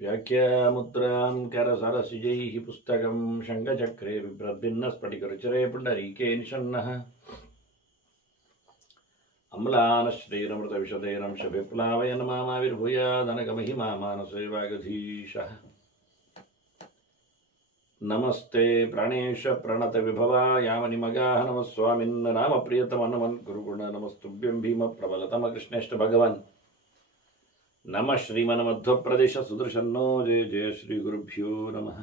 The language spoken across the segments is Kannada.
ವ್ಯಾಖ್ಯಾಮುದ್ರಾಂ ಕರಸರಸಿಜೈಃ ಪುಸ್ತಕಂ ಶಂಖಚಕ್ರೆ ಬಿಭ್ರದ್ಭಿನ್ನ ಸ್ಫಟಿಕರುಚಿರೆ ಪುಂಡರೀಕೆ ನಿಷನ್ನಃ ಅಮ್ಲಾನಶ್ರೀರಮೃತವಿಶದೇರಂಶ ವಿಪ್ಲಾವಯನ್ ಮಾಮಾವಿರ್ಭೂಯಾದನಗಮಹಿಮಾ ಮಾನಸೇ ವಾಗಧೀಶಃ ನಮಸ್ತೆ ಪ್ರಾಣೇಶ ಪ್ರಣತ ವಿಭವ ಯಾಮನಿಮಗಾಹ ನಮಃ ಸ್ವಾಮಿನ್ ನಾಮ ಪ್ರಿಯತಮ ನಮನ್ ಗುರುಗುಣ ನಮಸ್ತುಭ್ಯಂ ಭೀಮ ಪ್ರಬಲತಮ ಕೃಷ್ಣೇಷ್ಟ ಭಗವನ್ ನಮಃ ಶ್ರೀಮನ್ ಮಧ್ವಪ್ರದೇಶ ಸುದರ್ಶನ್ನೋ ಜಯ ಜಯ ಶ್ರೀ ಗುರುಭ್ಯೋ ನಮಃ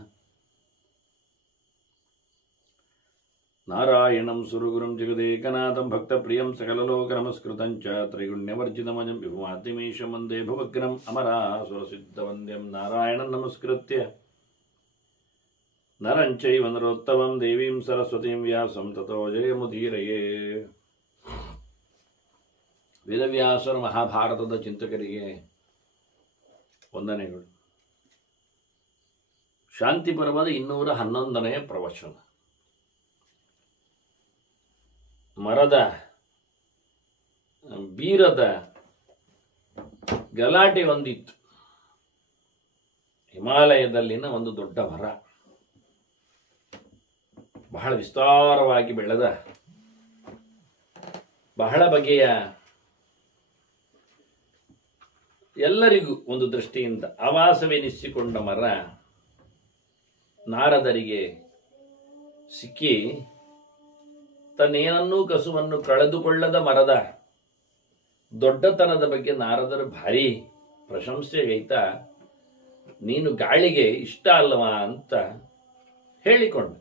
ನಾರಾಯಣಂ ಸುರಗುರುಂ ಜಗದೇಕನಾಥಂ ಭಕ್ತಪ್ರಿಯಂ ಸಕಲಲೋಕ ನಮಸ್ಕೃತಂ ಚ ತ್ರೈಗುಣ್ಯವರ್ಜಿತಮಜಂ ವಿಭುಮಾತಿಮೀಶಂ ವಂದೇ ಭವಗ್ರಂ ಅಮರಾಸುರಸಿದ್ಧವಂದ್ಯಂ ನಾರಾಯಣಂ ನಮಸ್ಕೃತ್ಯ ನರಂ ಚೈವ ನರೋತ್ತಮಂ ದೇವೀಂ ಸರಸ್ವತೀಂ ವ್ಯಾಸಂ ತತೋ ಜಯಮುದೀರಯೇ. ವೇದವ್ಯಾಸರ ಮಹಾಭಾರತದ ಚಿಂತಕರಿಗೆ ವಂದನೆಗಳು. ಶಾಂತಿ ಪರ್ವದ 211ನೇ ಪ್ರವಚನ. ಮರದ ಬೀರದ ಗಲಾಟೆ ಒಂದಿತ್ತು. ಹಿಮಾಲಯದಲ್ಲಿನ ಒಂದು ದೊಡ್ಡ ಮರ, ಬಹಳ ವಿಸ್ತಾರವಾಗಿ ಬೆಳೆದ, ಬಹಳ ಬಗೆಯ ಎಲ್ಲರಿಗೂ ಒಂದು ದೃಷ್ಟಿಯಿಂದ ಆವಾಸವೆನಿಸಿಕೊಂಡ ಮರ ನಾರದರಿಗೆ ಸಿಕ್ಕಿ ತನ್ನೇನನ್ನೂ ಕಸುವನ್ನು ಕಳೆದುಕೊಳ್ಳದ ಮರದ ದೊಡ್ಡತನದ ಬಗ್ಗೆ ನಾರದರು ಭಾರಿ ಪ್ರಶಂಸೆಗೈತಾ ನೀನು ಗಾಳಿಗೆ ಇಷ್ಟ ಅಲ್ಲವಾ ಅಂತ ಹೇಳಿಕೊಂಡ.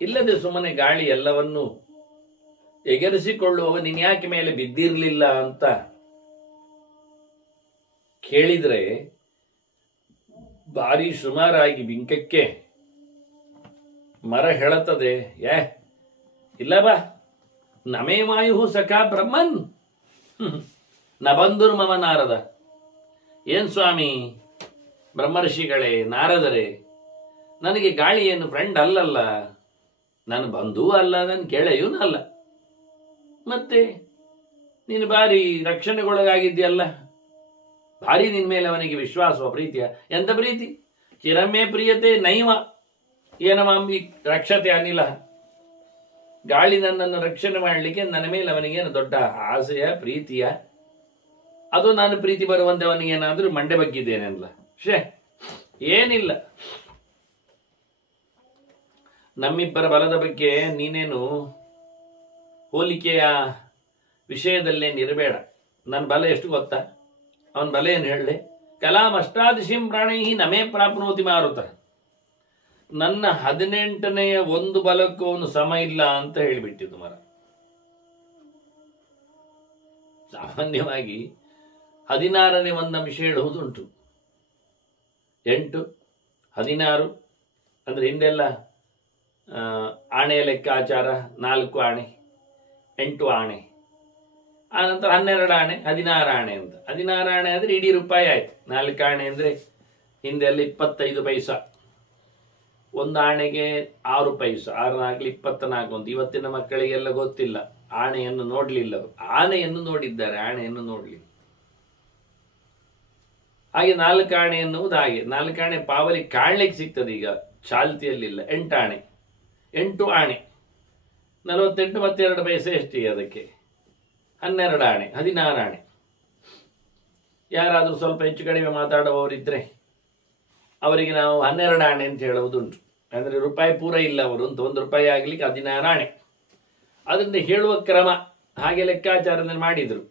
ಇಲ್ಲದೆ ಸುಮ್ಮನೆ ಗಾಳಿ ಎಲ್ಲವನ್ನೂ ಎಗರಿಸಿಕೊಳ್ಳುವವ ನೀನ್ಯಾಕೆ ಮೇಲೆ ಬಿದ್ದಿರಲಿಲ್ಲ ಅಂತ ಕೇಳಿದ್ರೆ ಭಾರಿ ಸುಮಾರಾಗಿ ಬಿಂಕಕ್ಕೆ ಮರ ಹೇಳುತ್ತದೆ, ಇಲ್ಲ ಬಾ ನಮೇ ಮಾಯು ಸಖಾ ಬ್ರಹ್ಮನ್ ನ ಬಂಧುರ್ ಮಮ ನಾರದ. ಏನ್ ಸ್ವಾಮಿ ಬ್ರಹ್ಮರ್ಷಿಗಳೇ, ನಾರದರೇ, ನನಗೆ ಗಾಳಿ ಏನು ಫ್ರೆಂಡ್ ಅಲ್ಲಲ್ಲ, ನನ್ನ ಬಂಧೂ ಅಲ್ಲ, ನನ್ನ ಗೆಳೆಯೂ ಅಲ್ಲ. ಮತ್ತೆ ನೀನು ಭಾರಿ ರಕ್ಷಣೆಗೊಳಗಾಗಿದ್ಯಲ್ಲ, ಭಾರಿ ನಿನ್ ಮೇಲೆ ಅವನಿಗೆ ವಿಶ್ವಾಸವ, ಪ್ರೀತಿಯ. ಎಂತ ಪ್ರೀತಿ? ಚಿರಮೇ ಪ್ರಿಯತೆ ನೈವ ಏನಮಾಂಬಿ ರಕ್ಷತೆ ಅನಿಲ. ಗಾಳಿ ನನ್ನನ್ನು ರಕ್ಷಣೆ ಮಾಡಲಿಕ್ಕೆ ನನ್ನ ಮೇಲೆ ಅವನಿಗೇನು ದೊಡ್ಡ ಆಸೆಯ, ಪ್ರೀತಿಯ? ಅದು ನಾನು ಪ್ರೀತಿ ಬರುವಂತೆ ಅವನಿಗೇನಾದ್ರೂ ಮಂಡೆ ಬಗ್ಗಿದ್ದೇನೆಲ್ಲ? ಏನಿಲ್ಲ. ನಮ್ಮಿಬ್ಬರ ಬಲದ ಬಗ್ಗೆ ನೀನೇನು ಹೋಲಿಕೆಯ ವಿಷಯದಲ್ಲೇನಿರಬೇಡ. ನನ್ನ ಬಲ ಎಷ್ಟು ಗೊತ್ತಾ? ಅವನ ಬಲ ಏನು ಹೇಳಲೆ? ಕಲಾಂ ಅಷ್ಟಾದಶಿಂ ಪ್ರಾಣೈ ನಮೇ ಪ್ರಾಪ್ನೋತಿ ಮಾರುತ. ನನ್ನ 18ನೆಯ ಒಂದು ಬಲಕ್ಕೂ ಅವನು ಸಮ ಇಲ್ಲ ಅಂತ ಹೇಳಿಬಿಟ್ಟಿದ್ದು ಮರ. ಸಾಮಾನ್ಯವಾಗಿ 16ನೇ ಒಂದು ಅಂಶ ಹೇಳುವುದುಂಟು. 8, 16 ಅಂದ್ರೆ ಹಿಂದೆಲ್ಲ ಆಣೆಯ ಲೆಕ್ಕಾಚಾರ, 4 ಆಣೆ, 8 ಆಣೆ, ಆನಂತರ 12 ಆಣೆ, 16 ಆಣೆ ಅಂತ. 16 ಆಣೆ ಅಂದ್ರೆ ಇಡೀ ರೂಪಾಯಿ ಆಯ್ತು. 4 ಆಣೆ ಅಂದ್ರೆ ಹಿಂದೆಲ್ಲ 25 ಪೈಸಾ. ಒಂದು ಆಣೆಗೆ 6 ಪೈಸಾ, 6 4 24 ಅಂತ. ಇವತ್ತಿನ ಮಕ್ಕಳಿಗೆಲ್ಲ ಗೊತ್ತಿಲ್ಲ, ಆಣೆಯನ್ನು ನೋಡ್ಲಿಲ್ಲ. ಆನೆಯನ್ನು ನೋಡಿದ್ದಾರೆ, ಆಣೆಯನ್ನು ನೋಡ್ಲಿಲ್ಲ. ಹಾಗೆ 4 ಆಣೆ ಎನ್ನುವುದು ಹಾಗೆ. 4 ಆಣೆ ಪಾವಲಿ ಕಾಣ್ಲಿಕ್ಕೆ ಸಿಗ್ತದೆ, ಈಗ ಚಾಲ್ತಿಯಲ್ಲಿಲ್ಲ. 8 ಆಣೆ, 8 ಆಣೆ 48 22 ಪೈಸೆ ಎಷ್ಟಿಗೆ ಅದಕ್ಕೆ? 12 ಆಣೆ, 16 ಆಣೆ. ಯಾರಾದರೂ ಸ್ವಲ್ಪ ಹೆಚ್ಚು ಕಡಿಮೆ ಮಾತಾಡುವವರಿದ್ರೆ ಅವರಿಗೆ ನಾವು 12 ಆಣೆ ಅಂತ ಹೇಳುವುದುಂಟು. ಅಂದರೆ ರೂಪಾಯಿ ಪೂರ ಇಲ್ಲ ಅವರು ಅಂತ. 1 ರೂಪಾಯಿ ಆಗ್ಲಿಕ್ಕೆ 16 ಆಣೆ. ಅದರಿಂದ ಹೇಳುವ ಕ್ರಮ ಹಾಗೆ ಲೆಕ್ಕಾಚಾರದಲ್ಲಿ ಮಾಡಿದ್ರು.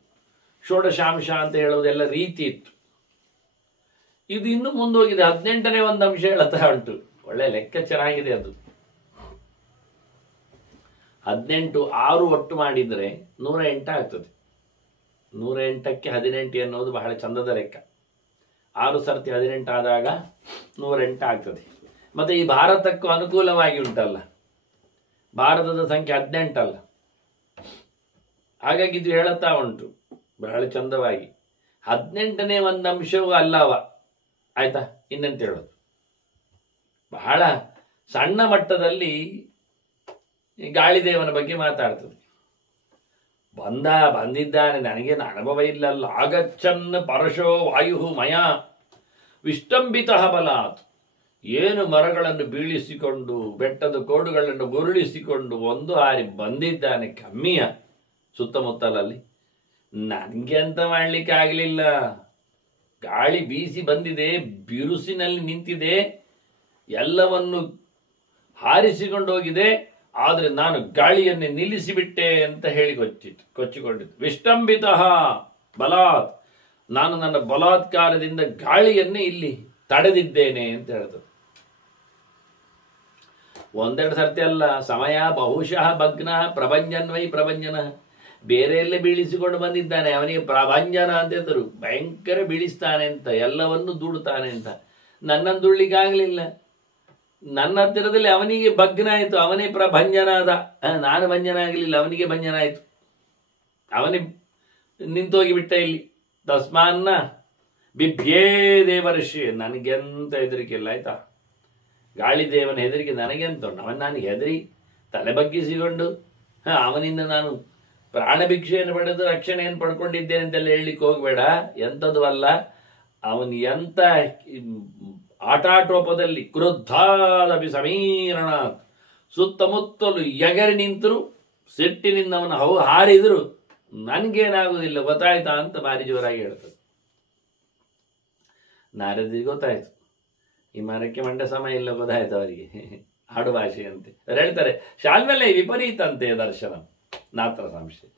ಷೋಡಶಾಂಶ ಅಂತ ಹೇಳುವುದೆಲ್ಲ ರೀತಿ ಇತ್ತು. ಇದು ಇನ್ನೂ ಮುಂದೋಗಿದೆ. 18ನೇ ಒಂದು ಅಂಶ ಹೇಳ್ತಾ ಉಂಟು. ಒಳ್ಳೆ ಲೆಕ್ಕ ಚೆನ್ನಾಗಿದೆ ಅದು. 18 6 ಒಟ್ಟು ಮಾಡಿದರೆ 108 ಆಗ್ತದೆ. 108ಕ್ಕೆ 18 ಎನ್ನುವುದು ಬಹಳ ಚಂದದ ಲೆಕ್ಕ. 6 ಸರ್ತಿ 18 ಆದಾಗ 108 ಆಗ್ತದೆ. ಮತ್ತೆ ಈ ಭಾರತಕ್ಕೂ ಅನುಕೂಲವಾಗಿ ಉಂಟಲ್ಲ, ಭಾರತದ ಸಂಖ್ಯೆ 18 ಅಲ್ಲ. ಹಾಗಾಗಿ ಇದು ಹೇಳುತ್ತಾ ಉಂಟು ಬಹಳ ಚಂದವಾಗಿ. 18ನೇ ಒಂದು ಅಂಶವೂ ಅಲ್ಲವ, ಆಯ್ತಾ? ಇನ್ನೆಂತ ಹೇಳೋದು? ಬಹಳ ಸಣ್ಣ ಮಟ್ಟದಲ್ಲಿ ಈ ಗಾಳಿದೇವನ ಬಗ್ಗೆ ಮಾತಾಡ್ತದೆ. ಬಂದಿದ್ದಾನೆ, ನನಗೇನು ಅನುಭವ ಇಲ್ಲಲ್ಲ. ಆಗಚ್ಚನ್ ಪರಶೋ ವಾಯು ಮಯ ವಿಷ್ಟಂಬಿತ ಬಲಾತ್. ಏನು ಮರಗಳನ್ನು ಬೀಳಿಸಿಕೊಂಡು ಬೆಟ್ಟದ ಕೋಡುಗಳನ್ನು ಗುರುಳಿಸಿಕೊಂಡು ಒಂದು ಹಾರಿ ಬಂದಿದ್ದಾನೆ ಕಮ್ಮಿಯ ಸುತ್ತಮುತ್ತಲಲ್ಲಿ. ನನಗೆ ಅಂತ ಮಾಡಲಿಕ್ಕೆ ಆಗಲಿಲ್ಲ. ಗಾಳಿ ಬೀಸಿ ಬಂದಿದೆ, ಬಿರುಸಿನಲ್ಲಿ ನಿಂತಿದೆ, ಎಲ್ಲವನ್ನು ಹಾರಿಸಿಕೊಂಡು ಹೋಗಿದೆ. ಆದರೆ ನಾನು ಗಾಳಿಯನ್ನೇ ನಿಲ್ಲಿಸಿಬಿಟ್ಟೆ ಅಂತ ಹೇಳಿ ಕೊಚ್ಚಿಕೊಂಡಿತ್ತು. ವಿಷ್ಟಂಬಿತ ಬಲಾತ್, ನಾನು ನನ್ನ ಬಲಾತ್ಕಾರದಿಂದ ಗಾಳಿಯನ್ನೇ ಇಲ್ಲಿ ತಡೆದಿದ್ದೇನೆ ಅಂತ ಹೇಳ್ತದೆ. ಒಂದೆರಡು ಸರ್ತಿ ಅಲ್ಲ, ಸಮಯ ಬಹುಶಃ ಭಗ್ನ ಪ್ರಭಂಜನ್ವೈ ಪ್ರಭಂಜನ. ಬೇರೆಯಲ್ಲೇ ಬೀಳಿಸಿಕೊಂಡು ಬಂದಿದ್ದಾನೆ. ಅವನಿಗೆ ಪ್ರಭಂಜನ ಅಂತ ಹೆಸರು. ಭಯಂಕರ ಬೀಳಿಸ್ತಾನೆ ಅಂತ, ಎಲ್ಲವನ್ನು ದೂಡುತ್ತಾನೆ ಅಂತ. ನನ್ನನ್ನು ದುಡ್ಲಿಕ್ಕಾಗಲಿಲ್ಲ. ನನ್ನ ಹತ್ತಿರದಲ್ಲಿ ಅವನಿಗೆ ಭಗ್ನ ಆಯಿತು, ಅವನೇ ಪ್ರಭಂಜನ ಆದ. ನಾನು ಭಂಜನ ಆಗಲಿಲ್ಲ, ಅವನಿಗೆ ಭಂಜನ ಆಯಿತು. ಅವನೇ ನಿಂತೋಗಿ ಬಿಟ್ಟ ಇಲ್ಲಿ. ತಸ್ಮಾನ್ನ ಬಿಭ್ಯೇ ದೇವರ್ಷಿ. ನನಗೆಂತ ಹೆದರಿಕೆ ಇಲ್ಲ, ಆಯ್ತಾ. ಗಾಳಿದೇವನ ಹೆದರಿಕೆ ನನಗೆಂತ ಉಂಟು. ನಾನು ಹೆದರಿ ತಲೆ ಬಗ್ಗಿಸಿಕೊಂಡು ಅವನಿಂದ ನಾನು ಪ್ರಾಣ ಭಿಕ್ಷೆಯನ್ನು ಪಡೆದು ರಕ್ಷಣೆಯನ್ನು ಪಡ್ಕೊಂಡಿದ್ದೇನೆ ಅಂತೆಲ್ಲ ಹೇಳಲಿಕ್ಕೆ ಹೋಗಬೇಡ. ಎಂಥದ್ದು ಅಲ್ಲ, ಅವನು ಎಂತ ಆಟಾಟೋಪದಲ್ಲಿ ಕ್ರುದ್ಧಾದಪಿ ಸಮೀರಣ, ಸುತ್ತಮುತ್ತಲು ಎಗರಿ ನಿಂತರು, ಸಿಟ್ಟಿನಿಂದ ಅವನು ಹಾರಿದ್ರು ನನಗೇನಾಗುವುದಿಲ್ಲ, ಗೊತ್ತಾಯ್ತಾ ಅಂತ ಭಾರಿ ಜೋರಾಗಿ ಹೇಳ್ತದೆ. ನಾರದಿಗೆ ಗೊತ್ತಾಯ್ತು, ಈ ಮರಕ್ಕೆ ಮಂಡ ಸಮಯ ಇಲ್ಲ, ಗೊತ್ತಾಯ್ತು ಅವರಿಗೆ ಆಡು ಭಾಷೆ ಅಂತೆ. ಅವ್ರು ಹೇಳ್ತಾರೆ, ಶಾಲ್ಮೇಲೆ ವಿಪರೀತ ಅಂತೆ ದರ್ಶನ ನಾತ್ರ ಸಂಶಯ.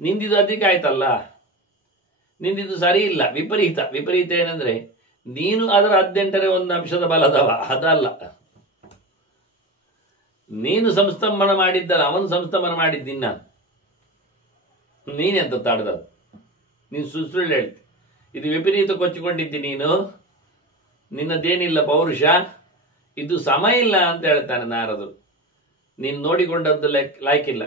ನಿಂದಿದು ಅದಕ್ಕೆ ಆಯ್ತಲ್ಲ, ನಿಂದಿದು ಸರಿ ಇಲ್ಲ, ವಿಪರೀತ. ವಿಪರೀತ ಏನಂದ್ರೆ ನೀನು ಅದರ 18ನೇ ಒಂದು ಅಂಶದ ಬಲದವ, ಅದಲ್ಲ. ನೀನು ಸಂಸ್ತಂಭನ ಮಾಡಿದ್ದಲ್ಲ, ಅವನು ಸಂಸ್ತಂಭನ ಮಾಡಿದ್ದಿನ್ನ. ನೀನೆಂತ ತಾಡ್ದದು, ನೀನು ಸುಳ್ಳು ಹೇಳ್ತಿ. ಇದು ವಿಪರೀತ ಕೊಚ್ಚಿಕೊಂಡಿದ್ದಿ ನೀನು, ನಿನ್ನದೇನಿಲ್ಲ ಪೌರುಷ, ಇದು ಸಮ ಇಲ್ಲ ಅಂತ ಹೇಳ್ತಾನೆ ನಾರದರು. ನೀನು ನೋಡಿಕೊಂಡದ್ದು ಲಾಯ್ಕಿಲ್ಲ,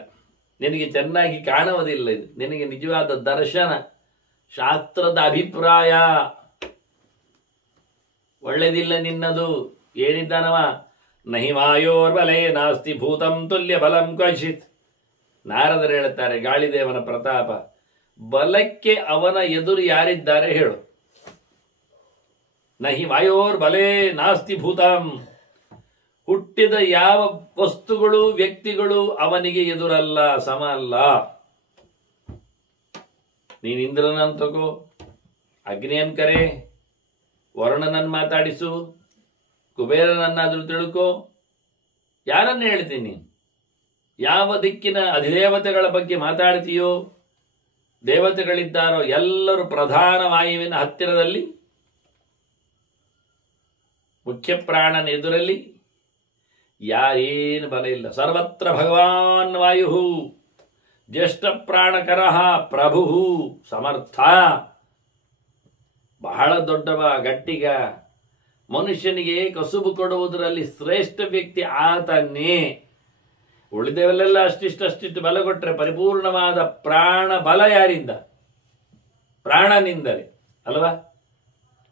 ನಿನಗೆ ಚೆನ್ನಾಗಿ ಕಾಣುವುದಿಲ್ಲ, ಇದು ನಿನಗೆ ನಿಜವಾದ ದರ್ಶನ, ಶಾಸ್ತ್ರದ ಅಭಿಪ್ರಾಯ ಒಳ್ಳೆದಿಲ್ಲ ನಿನ್ನದು. ಏನಿದ್ದಾನವ, ನಹಿ ಮಾಯೋರ್ಬಲೇ ನಾಸ್ತಿ ಭೂತಂ ತುಲ್ಯ ಬಲಂ ಕ್ವಚಿತ್. ನಾರದರು ಹೇಳುತ್ತಾರೆ, ಗಾಳಿದೇವನ ಪ್ರತಾಪ, ಬಲಕ್ಕೆ ಅವನ ಎದುರು ಯಾರಿದ್ದಾರೆ ಹೇಳು. ನಹಿ ವಾಯೋರ್ಬಲೇ ನಾಸ್ತಿ ಭೂತಂ. ಹುಟ್ಟಿದ ಯಾವ ವಸ್ತುಗಳು ವ್ಯಕ್ತಿಗಳು ಅವನಿಗೆ ಎದುರಲ್ಲ, ಸಮ ಅಲ್ಲ. ನೀನು ಇಂದ್ರನನ್ನು ತಗೋ, ಅಗ್ನಿಯನ್ ಕರೆ, ವರುಣನನ್ನು ಮಾತಾಡಿಸು, ಕುಬೇರನನ್ನಾದರೂ ತಿಳ್ಕೋ, ಯಾರನ್ನ ಹೇಳ್ತೀನಿ? ಯಾವ ದಿಕ್ಕಿನ ಅಧಿದೇವತೆಗಳ ಬಗ್ಗೆ ಮಾತಾಡ್ತೀಯೋ, ದೇವತೆಗಳಿದ್ದಾರೋ ಎಲ್ಲರೂ ಪ್ರಧಾನ ವಾಯುವಿನ ಹತ್ತಿರದಲ್ಲಿ, ಮುಖ್ಯ ಪ್ರಾಣನ ಎದುರಲ್ಲಿ ಯಾರೇನು ಬಲ ಇಲ್ಲ. ಸರ್ವತ್ರ ಭಗವಾನ್ ವಾಯು ಜ್ಯೇಷ್ಠ ಪ್ರಾಣಕರ ಪ್ರಭು ಸಮರ್ಥ. ಬಹಳ ದೊಡ್ಡವ, ಗಟ್ಟಿಗ. ಮನುಷ್ಯನಿಗೆ ಕಸುಬು ಕೊಡುವುದರಲ್ಲಿ ಶ್ರೇಷ್ಠ ವ್ಯಕ್ತಿ ಆತನೇ. ಉಳಿದವೆಲ್ಲ ಅಷ್ಟಿಷ್ಟು ಬಲ ಕೊಟ್ಟರೆ ಪರಿಪೂರ್ಣವಾದ ಪ್ರಾಣ ಬಲ ಯಾರಿಂದ? ಪ್ರಾಣನಿಂದಲೇ ಅಲ್ವಾ?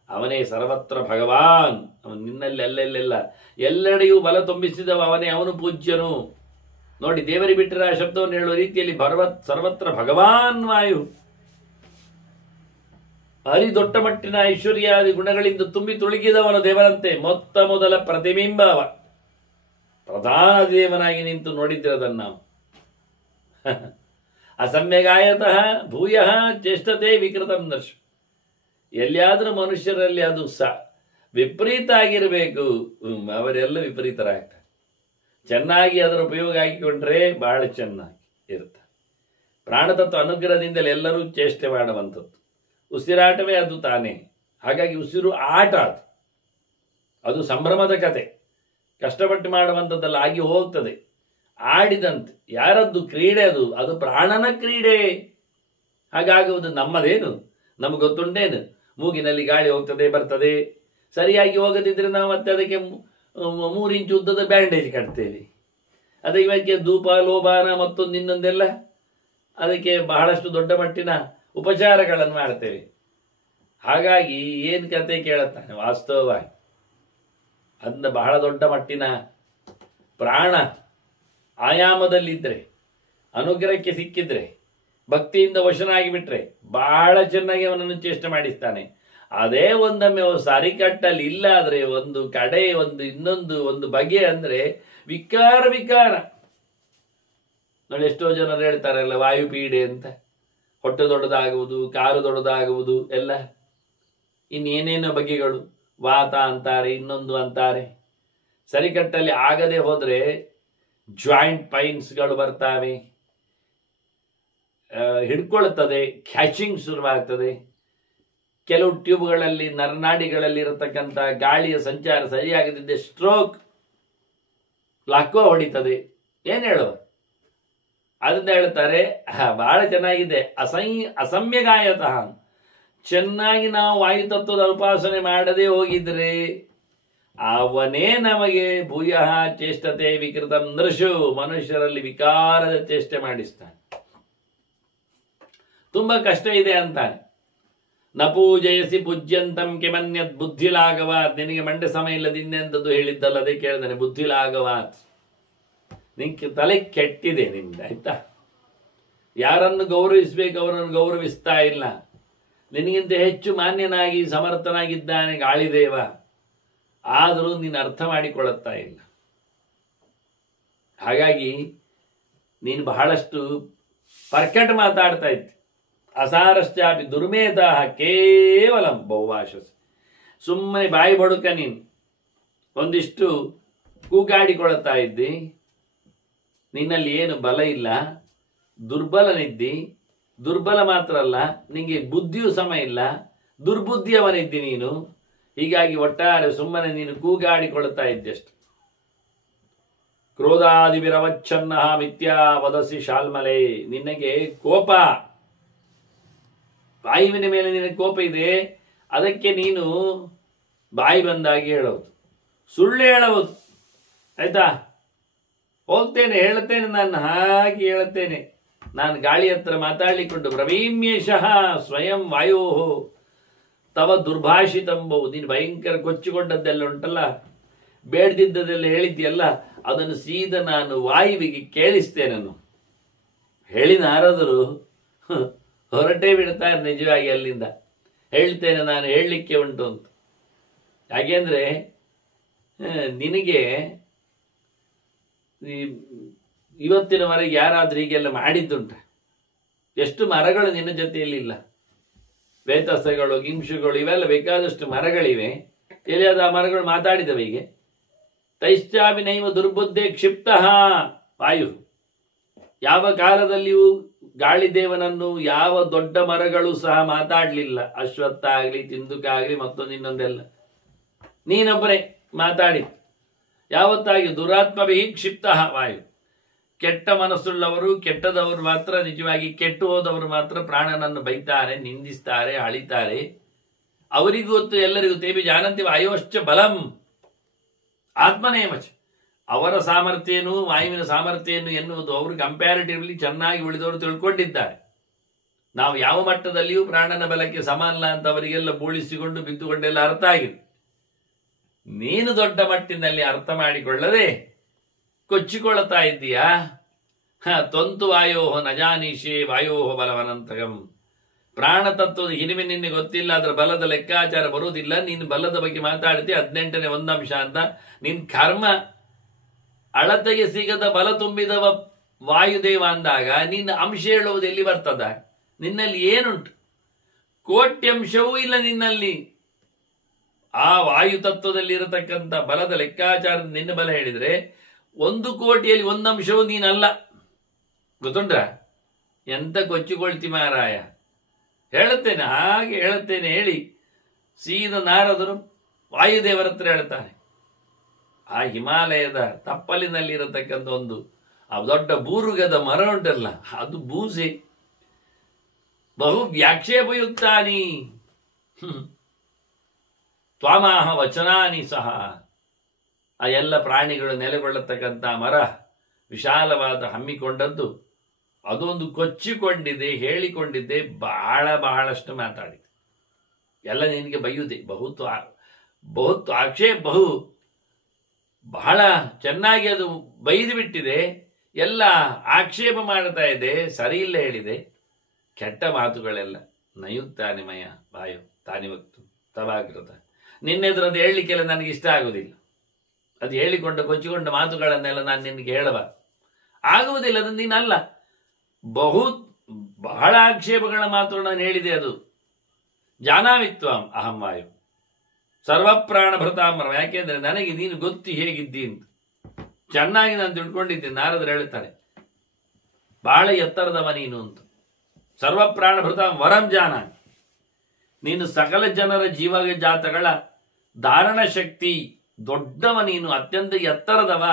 ಅವನೇ ಸರ್ವತ್ರ ಭಗವಾನ್. ಅವನು ನಿನ್ನಲ್ಲಿ ಅಲ್ಲೆಲ್ಲೆಲ್ಲ ಎಲ್ಲೆಡೆಯೂ ಬಲ ತುಂಬಿಸಿದವ ಅವನೇ. ಅವನು ಪೂಜ್ಯನು. ನೋಡಿ, ದೇವರಿ ಬಿಟ್ಟರೆ ಆ ಶಬ್ದವನ್ನು ಹೇಳುವ ರೀತಿಯಲ್ಲಿ ಸರ್ವತ್ರ ಭಗವಾನ್ ವಾಯು. ಹರಿ ದೊಡ್ಡ ಮಟ್ಟಿನ ಐಶ್ವರ್ಯಾದಿ ಗುಣಗಳಿಂದ ತುಂಬಿ ತುಳುಕಿದವನು ದೇವರಂತೆ. ಮೊದಲ ಪ್ರತಿಬಿಂಬ ಅವ. ಪ್ರಧಾನ ದೇವನಾಗಿ ನಿಂತು ನೋಡಿದ್ರೆ ಅದನ್ನು ನಾವು. ಅಸಮ್ಯಗಾಯತಃ ಭೂಯಃ ಚೇಷ್ಟತೆ ವಿಕೃತಂ ದರ್ಶ. ಎಲ್ಲಿಯಾದ್ರೂ ಮನುಷ್ಯರಲ್ಲಿ ಅದು ವಿಪರೀತ ಆಗಿರಬೇಕು, ಅವರೆಲ್ಲ ವಿಪರೀತರಾಗ್ತಾರೆ. ಚೆನ್ನಾಗಿ ಅದರ ಉಪಯೋಗ ಆಗಿಕೊಂಡ್ರೆ ಬಹಳ ಚೆನ್ನಾಗಿ ಇರುತ್ತೆ. ಪ್ರಾಣತತ್ವ ಅನುಗ್ರಹದಿಂದಲೇ ಎಲ್ಲರೂ ಚೇಷ್ಟೆ ಮಾಡುವಂಥದ್ದು. ಉಸಿರಾಟವೇ ಅದು ತಾನೇ. ಹಾಗಾಗಿ ಉಸಿರು ಆಟ, ಅದು ಸಂಭ್ರಮದ ಕತೆ. ಕಷ್ಟಪಟ್ಟು ಮಾಡುವಂಥದ್ದಲ್ಲ, ಆಗಿ ಹೋಗ್ತದೆ ಆಡಿದಂತೆ. ಯಾರದ್ದು ಕ್ರೀಡೆ ಅದು? ಅದು ಪ್ರಾಣನ ಕ್ರೀಡೆ. ಹಾಗಾಗುವುದು ನಮ್ಮದೇನು? ನಮಗೆ ಗೊತ್ತುಂಟೇನು? ಮೂಗಿನಲ್ಲಿ ಗಾಳಿ ಹೋಗ್ತದೆ ಬರ್ತದೆ. ಸರಿಯಾಗಿ ಹೋಗದಿದ್ರೆ ನಾವು ಮತ್ತೆ ಅದಕ್ಕೆ 3 ಇಂಚು ಉದ್ದದ ಬ್ಯಾಂಡೇಜ್ ಕಟ್ತೇವೆ. ಅದಕ್ಕೆ ಇವಕ್ಕೆ ಧೂಪ ಲೋಭಾನ ಮತ್ತೊಂದು ಇನ್ನೊಂದೆಲ್ಲ ಅದಕ್ಕೆ ಬಹಳಷ್ಟು ದೊಡ್ಡ ಮಟ್ಟಿನ ಉಪಚಾರಗಳನ್ನು ಮಾಡ್ತೇವೆ. ಹಾಗಾಗಿ ಏನು ಕತೆ ಕೇಳುತ್ತಾನೆ ವಾಸ್ತವವಾಗಿ. ಅಂದ ಬಹಳ ದೊಡ್ಡ ಮಟ್ಟಿನ ಪ್ರಾಣ ಆಯಾಮದಲ್ಲಿದ್ದರೆ, ಅನುಗ್ರಹಕ್ಕೆ ಸಿಕ್ಕಿದ್ರೆ, ಭಕ್ತಿಯಿಂದ ವಶನಾಗಿ ಬಿಟ್ರೆ ಬಹಳ ಚೆನ್ನಾಗಿ ಅವನನ್ನು ಚೇಷ್ಟೆ ಮಾಡಿಸ್ತಾನೆ. ಅದೇ ಒಂದೊಮ್ಮೆ ಸರಿಕಟ್ಟಲ್ಲಿ ಇಲ್ಲ ಆದ್ರೆ ಒಂದು ಕಡೆ ಒಂದು ಬಗೆ ಅಂದ್ರೆ ವಿಕಾರ ವಿಕಾರ ನೋಡಿ. ಎಷ್ಟೋ ಜನರು ಹೇಳ್ತಾರಲ್ಲ ವಾಯುಪೀಡೆ ಅಂತ, ಹೊಟ್ಟೆ ದೊಡ್ಡದಾಗುವುದು, ಕಾಲು ದೊಡ್ಡದಾಗುವುದು ಎಲ್ಲ, ಇನ್ನೇನೇನೋ ಬಗೆಗಳು, ವಾತ ಅಂತಾರೆ, ಇನ್ನೊಂದು ಅಂತಾರೆ. ಸರಿಕಟ್ಟಲ್ಲಿ ಆಗದೆ ಹೋದ್ರೆ ಜಾಯಿಂಟ್ ಪೈನ್ಸ್ಗಳು ಬರ್ತಾವೆ, ಹಿಡ್ಕೊಳ್ತದೆ, ಕ್ಯಾಚಿಂಗ್ ಶುರುವಾಗ್ತದೆ. ಕೆಲವು ಟ್ಯೂಬ್ಗಳಲ್ಲಿ ನರನಾಡಿಗಳಲ್ಲಿ ಇರತಕ್ಕಂಥ ಗಾಳಿಯ ಸಂಚಾರ ಸರಿಯಾಗದಿದ್ದೆ ಸ್ಟ್ರೋಕ್, ಲಕ್ಕೋ ಹೊಡಿತದೆ. ಏನ್ ಹೇಳುವ, ಅದನ್ನ ಹೇಳ್ತಾರೆ ಬಹಳ ಚೆನ್ನಾಗಿದೆ. ಅಸಮ್ಯಗಾಯತಃ, ಚೆನ್ನಾಗಿ ನಾವು ವಾಯುತತ್ವದ ಉಪಾಸನೆ ಮಾಡದೆ ಹೋಗಿದ್ರೆ ಅವನೇ ನಮಗೆ ಭೂಯಃ ಚೇಷ್ಟತೆ ವಿಕೃತಂ ನೃಷು, ಮನುಷ್ಯರಲ್ಲಿ ವಿಕಾರದ ಚೇಷ್ಟೆ ಮಾಡಿಸ್ತಾನೆ. ತುಂಬಾ ಕಷ್ಟ ಇದೆ ಅಂತಾನೆ. ನ ಪೂಜಯಸಿ ಪೂಜ್ಯಂತಂ ಕಿಮನ್ಯದ್ ಬುದ್ಧಿಲಾಗವಾತ್, ನಿನಗೆ ಮಂಡೆ ಸಮಯ ಇಲ್ಲದಿಂದೆಂತದ್ದು ಹೇಳಿದ್ದಲ್ಲ, ಅದೇ ಕೇಳಿದಾನೆ. ಬುದ್ಧಿಲಾಗವಾತ್, ನಿಂಗೆ ತಲೆ ಕೆಟ್ಟಿದೆ ನಿಂದ, ಆಯ್ತಾ? ಯಾರನ್ನು ಗೌರವಿಸಬೇಕು ಅವರನ್ನು ಗೌರವಿಸ್ತಾ ಇಲ್ಲ. ನಿನಗಿಂತ ಹೆಚ್ಚು ಮಾನ್ಯನಾಗಿ ಸಮರ್ಥನಾಗಿದ್ದಾನೆ ಗಾಳಿದೇವ, ಆದರೂ ನೀನು ಅರ್ಥ ಮಾಡಿಕೊಳ್ಳುತ್ತಾ ಇಲ್ಲ. ಹಾಗಾಗಿ ನೀನು ಬಹಳಷ್ಟು ಪರ್ಕಟ್ ಮಾತಾಡ್ತಾ ಇತ್ತು. ಅಸಾರಶ್ಚಾಪಿ ದುರ್ಮೇಧ ಕೇವಲಂ ಬಹುಭಾಷಸ, ಸುಮ್ಮನೆ ಬಾಯಿ ಬಡುಕ ನೀನು ಒಂದಿಷ್ಟು ಕೂಗಾಡಿಕೊಳ್ಳುತ್ತಾ ಇದ್ದಿ. ನಿನ್ನಲ್ಲಿ ಏನು ಬಲ ಇಲ್ಲ, ದುರ್ಬಲನಿದ್ದಿ. ದುರ್ಬಲ ಮಾತ್ರ ಅಲ್ಲ, ನಿಂಗೆ ಬುದ್ಧಿಯೂ ಸಮ ಇಲ್ಲ, ದುರ್ಬುದ್ಧಿಯವನಿದ್ದಿ ನೀನು. ಹೀಗಾಗಿ ಒಟ್ಟಾರೆ ಸುಮ್ಮನೆ ನೀನು ಕೂಗಾಡಿಕೊಳ್ಳುತ್ತಾ ಇದ್ದಷ್ಟು. ಕ್ರೋಧಾದಿವಿರವಚ್ಛನ್ನ ಮಿಥ್ಯಾ ವದಸಿ ಶಾಲ್ಮಲೆ, ನಿನಗೆ ಕೋಪ, ವಾಯುವಿನ ಮೇಲೆ ನಿನಗೆ ಕೋಪ ಇದೆ, ಅದಕ್ಕೆ ನೀನು ಬಾಯಿ ಬಂದಾಗಿ ಹೇಳೋದು, ಸುಳ್ಳು ಹೇಳಬಹುದು. ಆಯ್ತಾ? ಹೋಗ್ತೇನೆ, ಹೇಳುತ್ತೇನೆ, ನಾನು ಹಾಗೆ ಹೇಳುತ್ತೇನೆ. ನಾನು ಗಾಳಿ ಹತ್ರ ಮಾತಾಡಲಿಕ್ಕೊಂಡು ಬ್ರವೀಮ್ಯಶಃ ಸ್ವಯಂ ವಾಯೋ ತವ ದುರ್ಭಾಷಿತಂಬವು, ನೀನು ಭಯಂಕರ ಕೊಚ್ಚಿಕೊಂಡದ್ದೆಲ್ಲ ಉಂಟಲ್ಲ, ಬೇಡ್ದಿದ್ದದೆಲ್ಲ ಹೇಳಿದ್ಯಲ್ಲ, ಅದನ್ನು ಸೀದಾ ನಾನು ವಾಯುವಿಗೆ ಕೇಳಿಸ್ತೇನೆ. ನಾನು ಹೇಳಿ ನಾರದರು ಹೊರಟೇ ಬಿಡ್ತಾರೆ ನಿಜವಾಗಿ ಅಲ್ಲಿಂದ. ಹೇಳ್ತೇನೆ, ನಾನು ಹೇಳಲಿಕ್ಕೆ ಉಂಟು ಅಂತ. ಯಾಕೆಂದ್ರೆ ನಿನಗೆ ಇವತ್ತಿನವರೆಗೆ ಯಾರಾದ್ರೂ ಹೀಗೆಲ್ಲ ಮಾಡಿದ್ದುಂಟ? ಎಷ್ಟು ಮರಗಳು ನಿನ್ನ ಜೊತೆಯಲ್ಲಿಲ್ಲ? ವೇತಸಗಳು, ಗಿಂಶುಗಳು, ಇವೆಲ್ಲ ಬೇಕಾದಷ್ಟು ಮರಗಳಿವೆ. ಎಲ್ಲಿಯಾದ ಆ ಮರಗಳು ಮಾತಾಡಿದವೆ ಹೀಗೆ? ತೈಶ್ಚಾಭಿನೈವ ದುರ್ಬುದ್ಧೆ ಕ್ಷಿಪ್ತ ವಾಯು, ಯಾವ ಕಾಲದಲ್ಲಿಯೂ ಗಾಳಿದೇವನನ್ನು ಯಾವ ದೊಡ್ಡ ಮರಗಳು ಸಹ ಮಾತಾಡಲಿಲ್ಲ. ಅಶ್ವತ್ಥ ಆಗಲಿ, ತಿಂದುಕಾಗಲಿ, ಮತ್ತೊಂದು ಇನ್ನೊಂದೆಲ್ಲ ನೀನೊಬ್ಬರೇ ಮಾತಾಡಿ. ಯಾವತ್ತಾಗಿ ದುರಾತ್ಮಭಿ ಕ್ಷಿಪ್ತ ವಾಯು, ಕೆಟ್ಟ ಮನಸ್ಸುಳ್ಳವರು, ಕೆಟ್ಟದವರು ಮಾತ್ರ, ನಿಜವಾಗಿ ಕೆಟ್ಟು ಹೋದವರು ಮಾತ್ರ ಪ್ರಾಣನನ್ನು ಬೈತಾರೆ, ನಿಂದಿಸ್ತಾರೆ, ಅಳಿತಾರೆ. ಅವರಿಗೂ ಗೊತ್ತು, ಎಲ್ಲರಿಗೂ ತೇಬಿ ಜಾನಂತಿ ವಾಯೋಶ್ಚ ಬಲಂ ಆತ್ಮನೇಮಚ, ಅವರ ಸಾಮರ್ಥ್ಯನು ವಾಯುವಿನ ಸಾಮರ್ಥ್ಯನು ಎನ್ನುವುದು ಅವರು ಕಂಪ್ಯಾರಿಟಿವ್ಲಿ ಚೆನ್ನಾಗಿ ಉಳಿದವರು ತಿಳ್ಕೊಂಡಿದ್ದಾರೆ. ನಾವು ಯಾವ ಮಟ್ಟದಲ್ಲಿಯೂ ಪ್ರಾಣನ ಬಲಕ್ಕೆ ಸಮ ಅಲ್ಲ ಅಂತ ಅವರಿಗೆಲ್ಲ ಬೋಳಿಸಿಕೊಂಡು ಬಿದ್ದುಕೊಂಡೆಲ್ಲ ಅರ್ಥ ಆಗಿದೆ. ನೀನು ದೊಡ್ಡ ಮಟ್ಟಿನಲ್ಲಿ ಅರ್ಥ ಮಾಡಿಕೊಳ್ಳದೆ ಕೊಚ್ಚಿಕೊಳ್ಳುತ್ತಾ ಇದ್ದೀಯಾ? ತೊಂತು ವಾಯೋ ನಜಾನೀಶೇ ವಾಯೋ ಬಲವನಂತಗಂ, ಪ್ರಾಣ ತತ್ವದ ಹಿರಿಮೆ ನಿನ್ನೆ ಗೊತ್ತಿಲ್ಲ, ಅದರ ಬಲದ ಲೆಕ್ಕಾಚಾರ ಬರುವುದಿಲ್ಲ. ನೀನು ಬಲದ ಬಗ್ಗೆ ಮಾತಾಡ್ತಿ 18ನೇ ಒಂದಂಶ ಅಂತ. ನಿನ್ ಕರ್ಮ ಅಳತೆಗೆ ಸಿಗದ ಬಲ ತುಂಬಿದವ ವಾಯುದೇವ ಅಂದಾಗ ನಿನ್ನ ಅಂಶ ಹೇಳುವುದು ಎಲ್ಲಿ ಬರ್ತದ? ನಿನ್ನಲ್ಲಿ ಏನುಂಟು? ಕೋಟ್ಯಂಶವೂ ಇಲ್ಲ ನಿನ್ನಲ್ಲಿ. ಆ ವಾಯು ತತ್ವದಲ್ಲಿ ಇರತಕ್ಕಂಥ ಬಲದ ಲೆಕ್ಕಾಚಾರದ ನಿನ್ನ ಬಲ ಹೇಳಿದ್ರೆ 1 ಕೋಟಿಯಲ್ಲಿ 1 ಅಂಶವೂ ನೀನಲ್ಲ. ಗೊತ್ತುಂಟ? ಎಂತ ಕೊಚ್ಚಿಕೊಳ್ತಿ ಮಾರಾಯ. ಹೇಳುತ್ತೇನೆ, ಹಾಗೆ ಹೇಳುತ್ತೇನೆ ಹೇಳಿ ಸೀದಾ ನಾರದರು ವಾಯುದೇವರ ಹತ್ರ ಹೇಳ್ತಾನೆ. ಆ ಹಿಮಾಲಯದ ತಪ್ಪಲಿನಲ್ಲಿ ಇರತಕ್ಕಂಥ ಒಂದು ಆ ದೊಡ್ಡ ಬೂರುಗದ ಮರ ಉಂಟಲ್ಲ, ಅದು ಬೂಸೆ ಬಹು ವ್ಯಾಕ್ಷೇಪಯುಕ್ತಾನಿ ತ್ವಾಮಾಹ ವಚನಾನಿ ಸಹ. ಆ ಎಲ್ಲ ಪ್ರಾಣಿಗಳು ನೆಲೆಗೊಳ್ಳತಕ್ಕಂಥ ಮರ ವಿಶಾಲವಾದ ಹಮ್ಮಿಕೊಂಡದ್ದು, ಅದೊಂದು ಕೊಚ್ಚಿಕೊಂಡಿದೆ, ಹೇಳಿಕೊಂಡಿದ್ದೆ, ಬಹಳಷ್ಟು ಮಾತಾಡಿದೆ. ಎಲ್ಲ ನಿನಗೆ ಬೈಯುವುದೇ, ಬಹುತ್ ಆಕ್ಷೇಪ, ಬಹಳ ಚೆನ್ನಾಗಿ ಅದು ಬೈದು ಬಿಟ್ಟಿದೆ. ಎಲ್ಲ ಆಕ್ಷೇಪ ಮಾಡ್ತಾ ಇದೆ, ಸರಿ ಇಲ್ಲ ಹೇಳಿದೆ. ಕೆಟ್ಟ ಮಾತುಗಳೆಲ್ಲ ನಯುತ್ತಾನೆ ಮಯ ಬಾಯು ತಾನಿವತ್ತು ತವಾಗ್ರತ. ನಿನ್ನೆದುರದು ಹೇಳಲಿಕ್ಕೆಲ್ಲ ನನಗೆ ಇಷ್ಟ ಆಗುವುದಿಲ್ಲ. ಅದು ಹೇಳಿಕೊಂಡು ಕೊಚ್ಚಿಕೊಂಡ ಮಾತುಗಳನ್ನೆಲ್ಲ ನಾನು ನಿನಗೆ ಹೇಳಬಾರ್ದು, ಆಗುವುದಿಲ್ಲ. ಅದು ನೀನಲ್ಲ. ಬಹಳ ಆಕ್ಷೇಪಗಳ ಮಾತು ನಾನು ಹೇಳಿದೆ. ಅದು ಜಾನಾವಿತ್ವಾಂ ಅಹಂ ವಾಯು ಸರ್ವಪ್ರಾಣ ಭೃತಾಮರ. ಯಾಕೆಂದ್ರೆ ನನಗೆ ನೀನು ಗೊತ್ತಿ ಹೇಗಿದ್ದಿ ಅಂತ ಚೆನ್ನಾಗಿ ನಾನು ತಿಳ್ಕೊಂಡಿದ್ದೀನಿ. ನಾರದರು ಹೇಳ್ತಾರೆ, ಬಹಳ ಎತ್ತರದವ ನೀನು ಅಂತ. ಸರ್ವಪ್ರಾಣ ಭೃತಾಂ ವರಂ ಜಾನ, ನೀನು ಸಕಲ ಜನರ ಜೀವ ಜಾತಗಳ ಧಾರಣ ಶಕ್ತಿ ದೊಡ್ಡವ ನೀನು, ಅತ್ಯಂತ ಎತ್ತರದವ,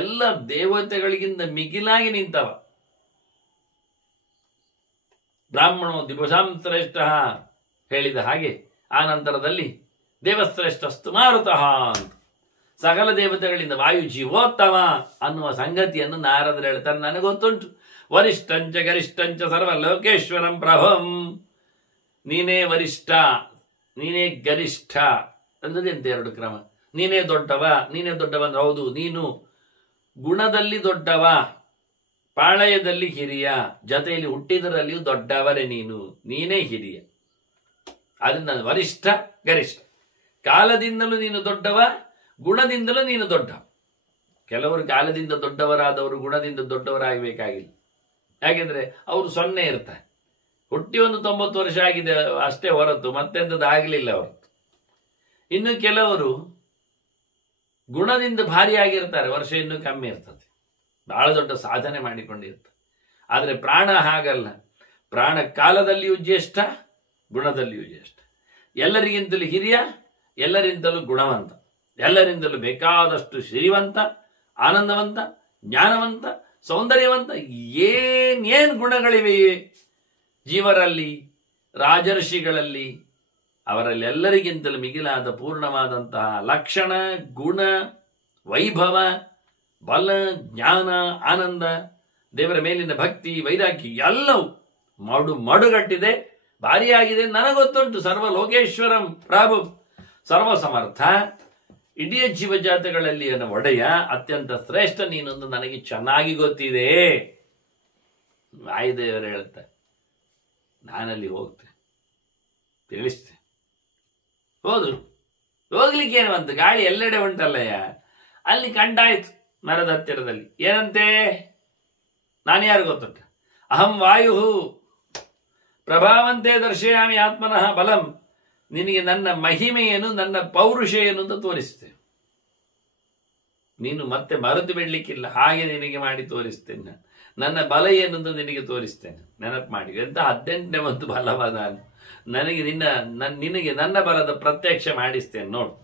ಎಲ್ಲ ದೇವತೆಗಳಿಗಿಂತ ಮಿಗಿಲಾಗಿ ನಿಂತವ. ಬ್ರಾಹ್ಮಣೋ ದಿವಸಾಂ ಶ್ರೇಷ್ಠ ಹೇಳಿದ ಹಾಗೆ ಆ ನಂತರದಲ್ಲಿ ದೇವಶ್ರೇಷ್ಠಸ್ತು ಮಾರುತಃ ಅಂತ ಸಕಲ ದೇವತೆಗಳಿಂದ ವಾಯು ಜೀವೋತ್ತಮ ಅನ್ನುವ ಸಂಗತಿಯನ್ನು ನಾರದರು ಹೇಳ್ತಾರೆ. ನನಗೆ ಗೊತ್ತುಂಟು. ವರಿಷ್ಠಂಚ ಗರಿಷ್ಠಂಚ ಸರ್ವ ಲೋಕೇಶ್ವರಂ ಪ್ರಭಂ. ನೀನೇ ವರಿಷ್ಠ, ನೀನೇ ಗರಿಷ್ಠ ಅಂದದೆಂತ ಎರಡು ಕ್ರಮ. ನೀನೇ ದೊಡ್ಡವ, ನೀನೇ ದೊಡ್ಡವ ಅಂದ್ರೆ ಹೌದು, ನೀನು ಗುಣದಲ್ಲಿ ದೊಡ್ಡವ, ಪಾಳಯದಲ್ಲಿ ಹಿರಿಯ, ಜೊತೆಯಲ್ಲಿ ಹುಟ್ಟಿದರಲ್ಲಿಯೂ ದೊಡ್ಡವರೇ ನೀನು, ನೀನೇ ಹಿರಿಯ. ಅದರಿಂದ ವರಿಷ್ಠ ಗರಿಷ್ಠ. ಕಾಲದಿಂದಲೂ ನೀನು ದೊಡ್ಡವ, ಗುಣದಿಂದಲೂ ನೀನು ದೊಡ್ಡ. ಕೆಲವರು ಕಾಲದಿಂದ ದೊಡ್ಡವರಾದವರು ಗುಣದಿಂದ ದೊಡ್ಡವರಾಗಬೇಕಾಗಿಲ್ಲ. ಯಾಕೆಂದ್ರೆ ಅವರು 0 ಇರ್ತಾರೆ. ಹುಟ್ಟಿ ಒಂದು 90 ವರ್ಷ ಆಗಿದೆ ಅಷ್ಟೇ ಹೊರತು ಮತ್ತೆಂಥದ್ದು ಆಗಲಿಲ್ಲ ಹೊರತು. ಇನ್ನು ಕೆಲವರು ಗುಣದಿಂದ ಭಾರಿ ಆಗಿರ್ತಾರೆ, ವರ್ಷ ಇನ್ನೂ ಕಮ್ಮಿ ಇರ್ತದೆ, ಬಹಳ ದೊಡ್ಡ ಸಾಧನೆ ಮಾಡಿಕೊಂಡಿರ್ತಾರೆ. ಆದರೆ ಪ್ರಾಣ ಹಾಗಲ್ಲ. ಪ್ರಾಣ ಕಾಲದಲ್ಲಿಯೂ ಜ್ಯೇಷ್ಠ, ಗುಣದಲ್ಲಿಯೂ ಜ್ಯೇಷ್ಠ. ಎಲ್ಲರಿಗಿಂತಲೂ ಹಿರಿಯ, ಎಲ್ಲರಿಂದಲೂ ಗುಣವಂತ, ಎಲ್ಲರಿಂದಲೂ ಬೇಕಾದಷ್ಟು ಶ್ರೀವಂತ, ಆನಂದವಂತ, ಜ್ಞಾನವಂತ, ಸೌಂದರ್ಯವಂತ, ಏನೇನು ಗುಣಗಳಿವೆಯೇ ಜೀವರಲ್ಲಿ, ರಾಜರ್ಷಿಗಳಲ್ಲಿ, ಅವರಲ್ಲಿ ಎಲ್ಲರಿಗಿಂತಲೂ ಮಿಗಿಲಾದ ಪೂರ್ಣವಾದಂತಹ ಲಕ್ಷಣ, ಗುಣ, ವೈಭವ, ಬಲ, ಜ್ಞಾನ, ಆನಂದ, ದೇವರ ಮೇಲಿನ ಭಕ್ತಿ, ವೈರಾಗ್ಯ ಎಲ್ಲವೂ ಮಡುಗಟ್ಟಿದೆ, ಭಾರಿಯಾಗಿದೆ. ನನಗೊತ್ತುಂಟು. ಸರ್ವ ಲೋಕೇಶ್ವರಂ ಪ್ರಭು, ಸರ್ವ ಸಮರ್ಥ, ಇಡೀ ಜೀವಜಾತಗಳಲ್ಲಿ ಒಡೆಯ, ಅತ್ಯಂತ ಶ್ರೇಷ್ಠ ನೀನೊಂದು ನನಗೆ ಚೆನ್ನಾಗಿ ಗೊತ್ತಿದೆ. ವಾಯುದೇವರು ಹೇಳ್ತಾರೆ, ನಾನಲ್ಲಿ ಹೋಗ್ತೆ ತಿಳಿಸ್ತೆ. ಹೋಗ್ಲಿಕ್ಕೆ ಏನು ಬಂತು, ಗಾಳಿ ಎಲ್ಲೆಡೆ ಉಂಟಲ್ಲಯ್ಯ. ಅಲ್ಲಿ ಕಂಡಾಯ್ತು ಮರದ ಹತ್ತಿರದಲ್ಲಿ. ಏನಂತೆ, ನಾನು ಯಾರು ಗೊತ್ತುಂಟ, ಅಹಂ ವಾಯು ಪ್ರಭಾವಂತೆ ದರ್ಶಯಾಮಿ ಆತ್ಮನಃ ಬಲಂ. ನಿನಗೆ ನನ್ನ ಮಹಿಮೆಯನ್ನು, ನನ್ನ ಪೌರುಷ ಏನು ಅಂತ ತೋರಿಸ್ತೇನೆ. ನೀನು ಮತ್ತೆ ಮರೆತು ಬಿಡ್ಲಿಕ್ಕಿಲ್ಲ, ಹಾಗೆ ನಿನಗೆ ಮಾಡಿ ತೋರಿಸ್ತೇನೆ. ನನ್ನ ಬಲ ಏನು ಅಂತ ನಿನಗೆ ತೋರಿಸ್ತೇನೆ, ನೆನಪು ಮಾಡಿ. ಎಂತ 18ನೇ ಒಂದು ಬಲವ ನಾನು. ನಿನಗೆ ನನ್ನ ಬಲದ ಪ್ರತ್ಯಕ್ಷ ಮಾಡಿಸ್ತೇನೆ ನೋಡು.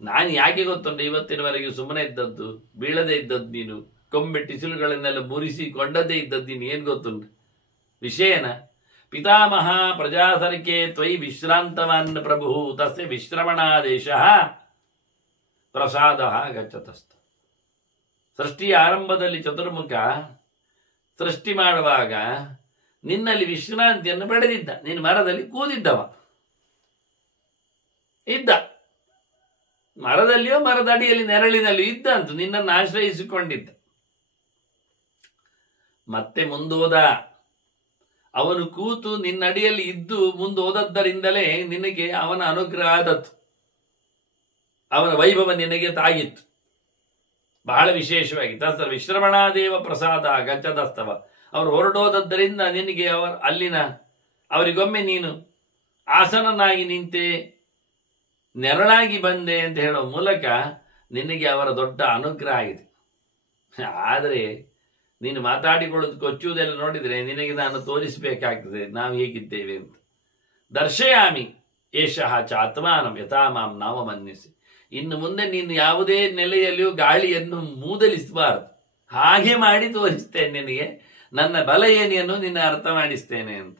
ನಾನು ಯಾಕೆ ಗೊತ್ತುಂಟು ಇವತ್ತಿನವರೆಗೆ ಸುಮ್ಮನೆ ಇದ್ದದ್ದು, ಬೀಳದೇ ಇದ್ದದ್ದು ನೀನು, ಕೊಂಬೆ ಟಿಸಿಲುಗಳನ್ನೆಲ್ಲ ಮುರಿಸಿ ಕೊಂಡದೇ ಇದ್ದದ್ದು ನೀನು. ಏನು ಗೊತ್ತುಂಟು ವಿಷಯನ? ಪಿತಾಮಹ ಪ್ರಜಾಸರಿಕೆ ತ್ವಯಿ ವಿಶ್ರಾಂತವಾನ್ ಪ್ರಭು ತಸ್ಯ ವಿಶ್ರಮಣಾದೇಶ ಪ್ರಸಾದ ಗಚ್ಚತಸ್ಥ. ಸೃಷ್ಟಿಯ ಆರಂಭದಲ್ಲಿ ಚತುರ್ಮುಖ ಸೃಷ್ಟಿ ಮಾಡುವಾಗ ನಿನ್ನಲ್ಲಿ ವಿಶ್ರಾಂತಿಯನ್ನು ಪಡೆದಿದ್ದ. ನೀನು ಮರದಲ್ಲಿ ಕೂದಿದ್ದವ ಇದ್ದ, ಮರದಲ್ಲಿಯೋ ಮರದ ಅಡಿಯಲ್ಲಿ ನೆರಳಿನಲ್ಲಿಯೂ ಇದ್ದ ಅಂತ ನಿನ್ನನ್ನು ಆಶ್ರಯಿಸಿಕೊಂಡಿದ್ದ. ಮತ್ತೆ ಮುಂದೋದ. ಅವನು ಕೂತು ನಿನ್ನಡಿಯಲ್ಲಿ ಇದ್ದು ಮುಂದೋದದ್ದರಿಂದಲೇ ನಿನಗೆ ಅವನ ಅನುಗ್ರಹ ಆದತ್ತು, ಅವನ ವೈಭವ ನಿನಗೆ ತಾಗಿತ್ತು. ಬಹಳ ವಿಶೇಷವಾಗಿ ತಸ್ಸ ವಿಶ್ರಮಣಾದೇವ ಪ್ರಸಾದ ಗಚ್ಚದಸ್ತವ. ಅವರು ಹೊರಡೋದದ್ದರಿಂದ ನಿನಗೆ ಅವರಿಗೊಮ್ಮೆ ನೀನು ಆಸನನಾಗಿ ನಿಂತೆ, ನೆರಳಾಗಿ ಬಂದೆ ಅಂತ ಹೇಳೋ ಮೂಲಕ ನಿನಗೆ ಅವರ ದೊಡ್ಡ ಅನುಗ್ರಹ ಆಗಿದೆ. ಆದರೆ ನೀನು ಮಾತಾಡಿಕೊಳ್ಳೋದು ಕೊಚ್ಚುವುದೆಲ್ಲ ನೋಡಿದರೆ ನಿನಗೆ ನಾನು ತೋರಿಸಬೇಕಾಗ್ತದೆ ನಾವು ಹೇಗಿದ್ದೇವೆ ಅಂತ. ದರ್ಶಯಾಮಿ ಏಷಃ ಚ ಆತ್ಮಾನಂ ಯಥಾ ಮಾಂ ನಾಮ ಮನ್ಯಸಿ. ಇನ್ನು ಮುಂದೆ ನೀನು ಯಾವುದೇ ನೆಲೆಯಲ್ಲಿಯೂ ಗಾಳಿಯನ್ನು ಮೂದಲಿಸಬಾರದು, ಹಾಗೆ ಮಾಡಿ ತೋರಿಸ್ತೇನೆ ನಿನಗೆ. ನನ್ನ ಬಲ ಏನೇನು ನಿನ್ನ ಅರ್ಥ ಮಾಡಿಸ್ತೇನೆ ಅಂತ.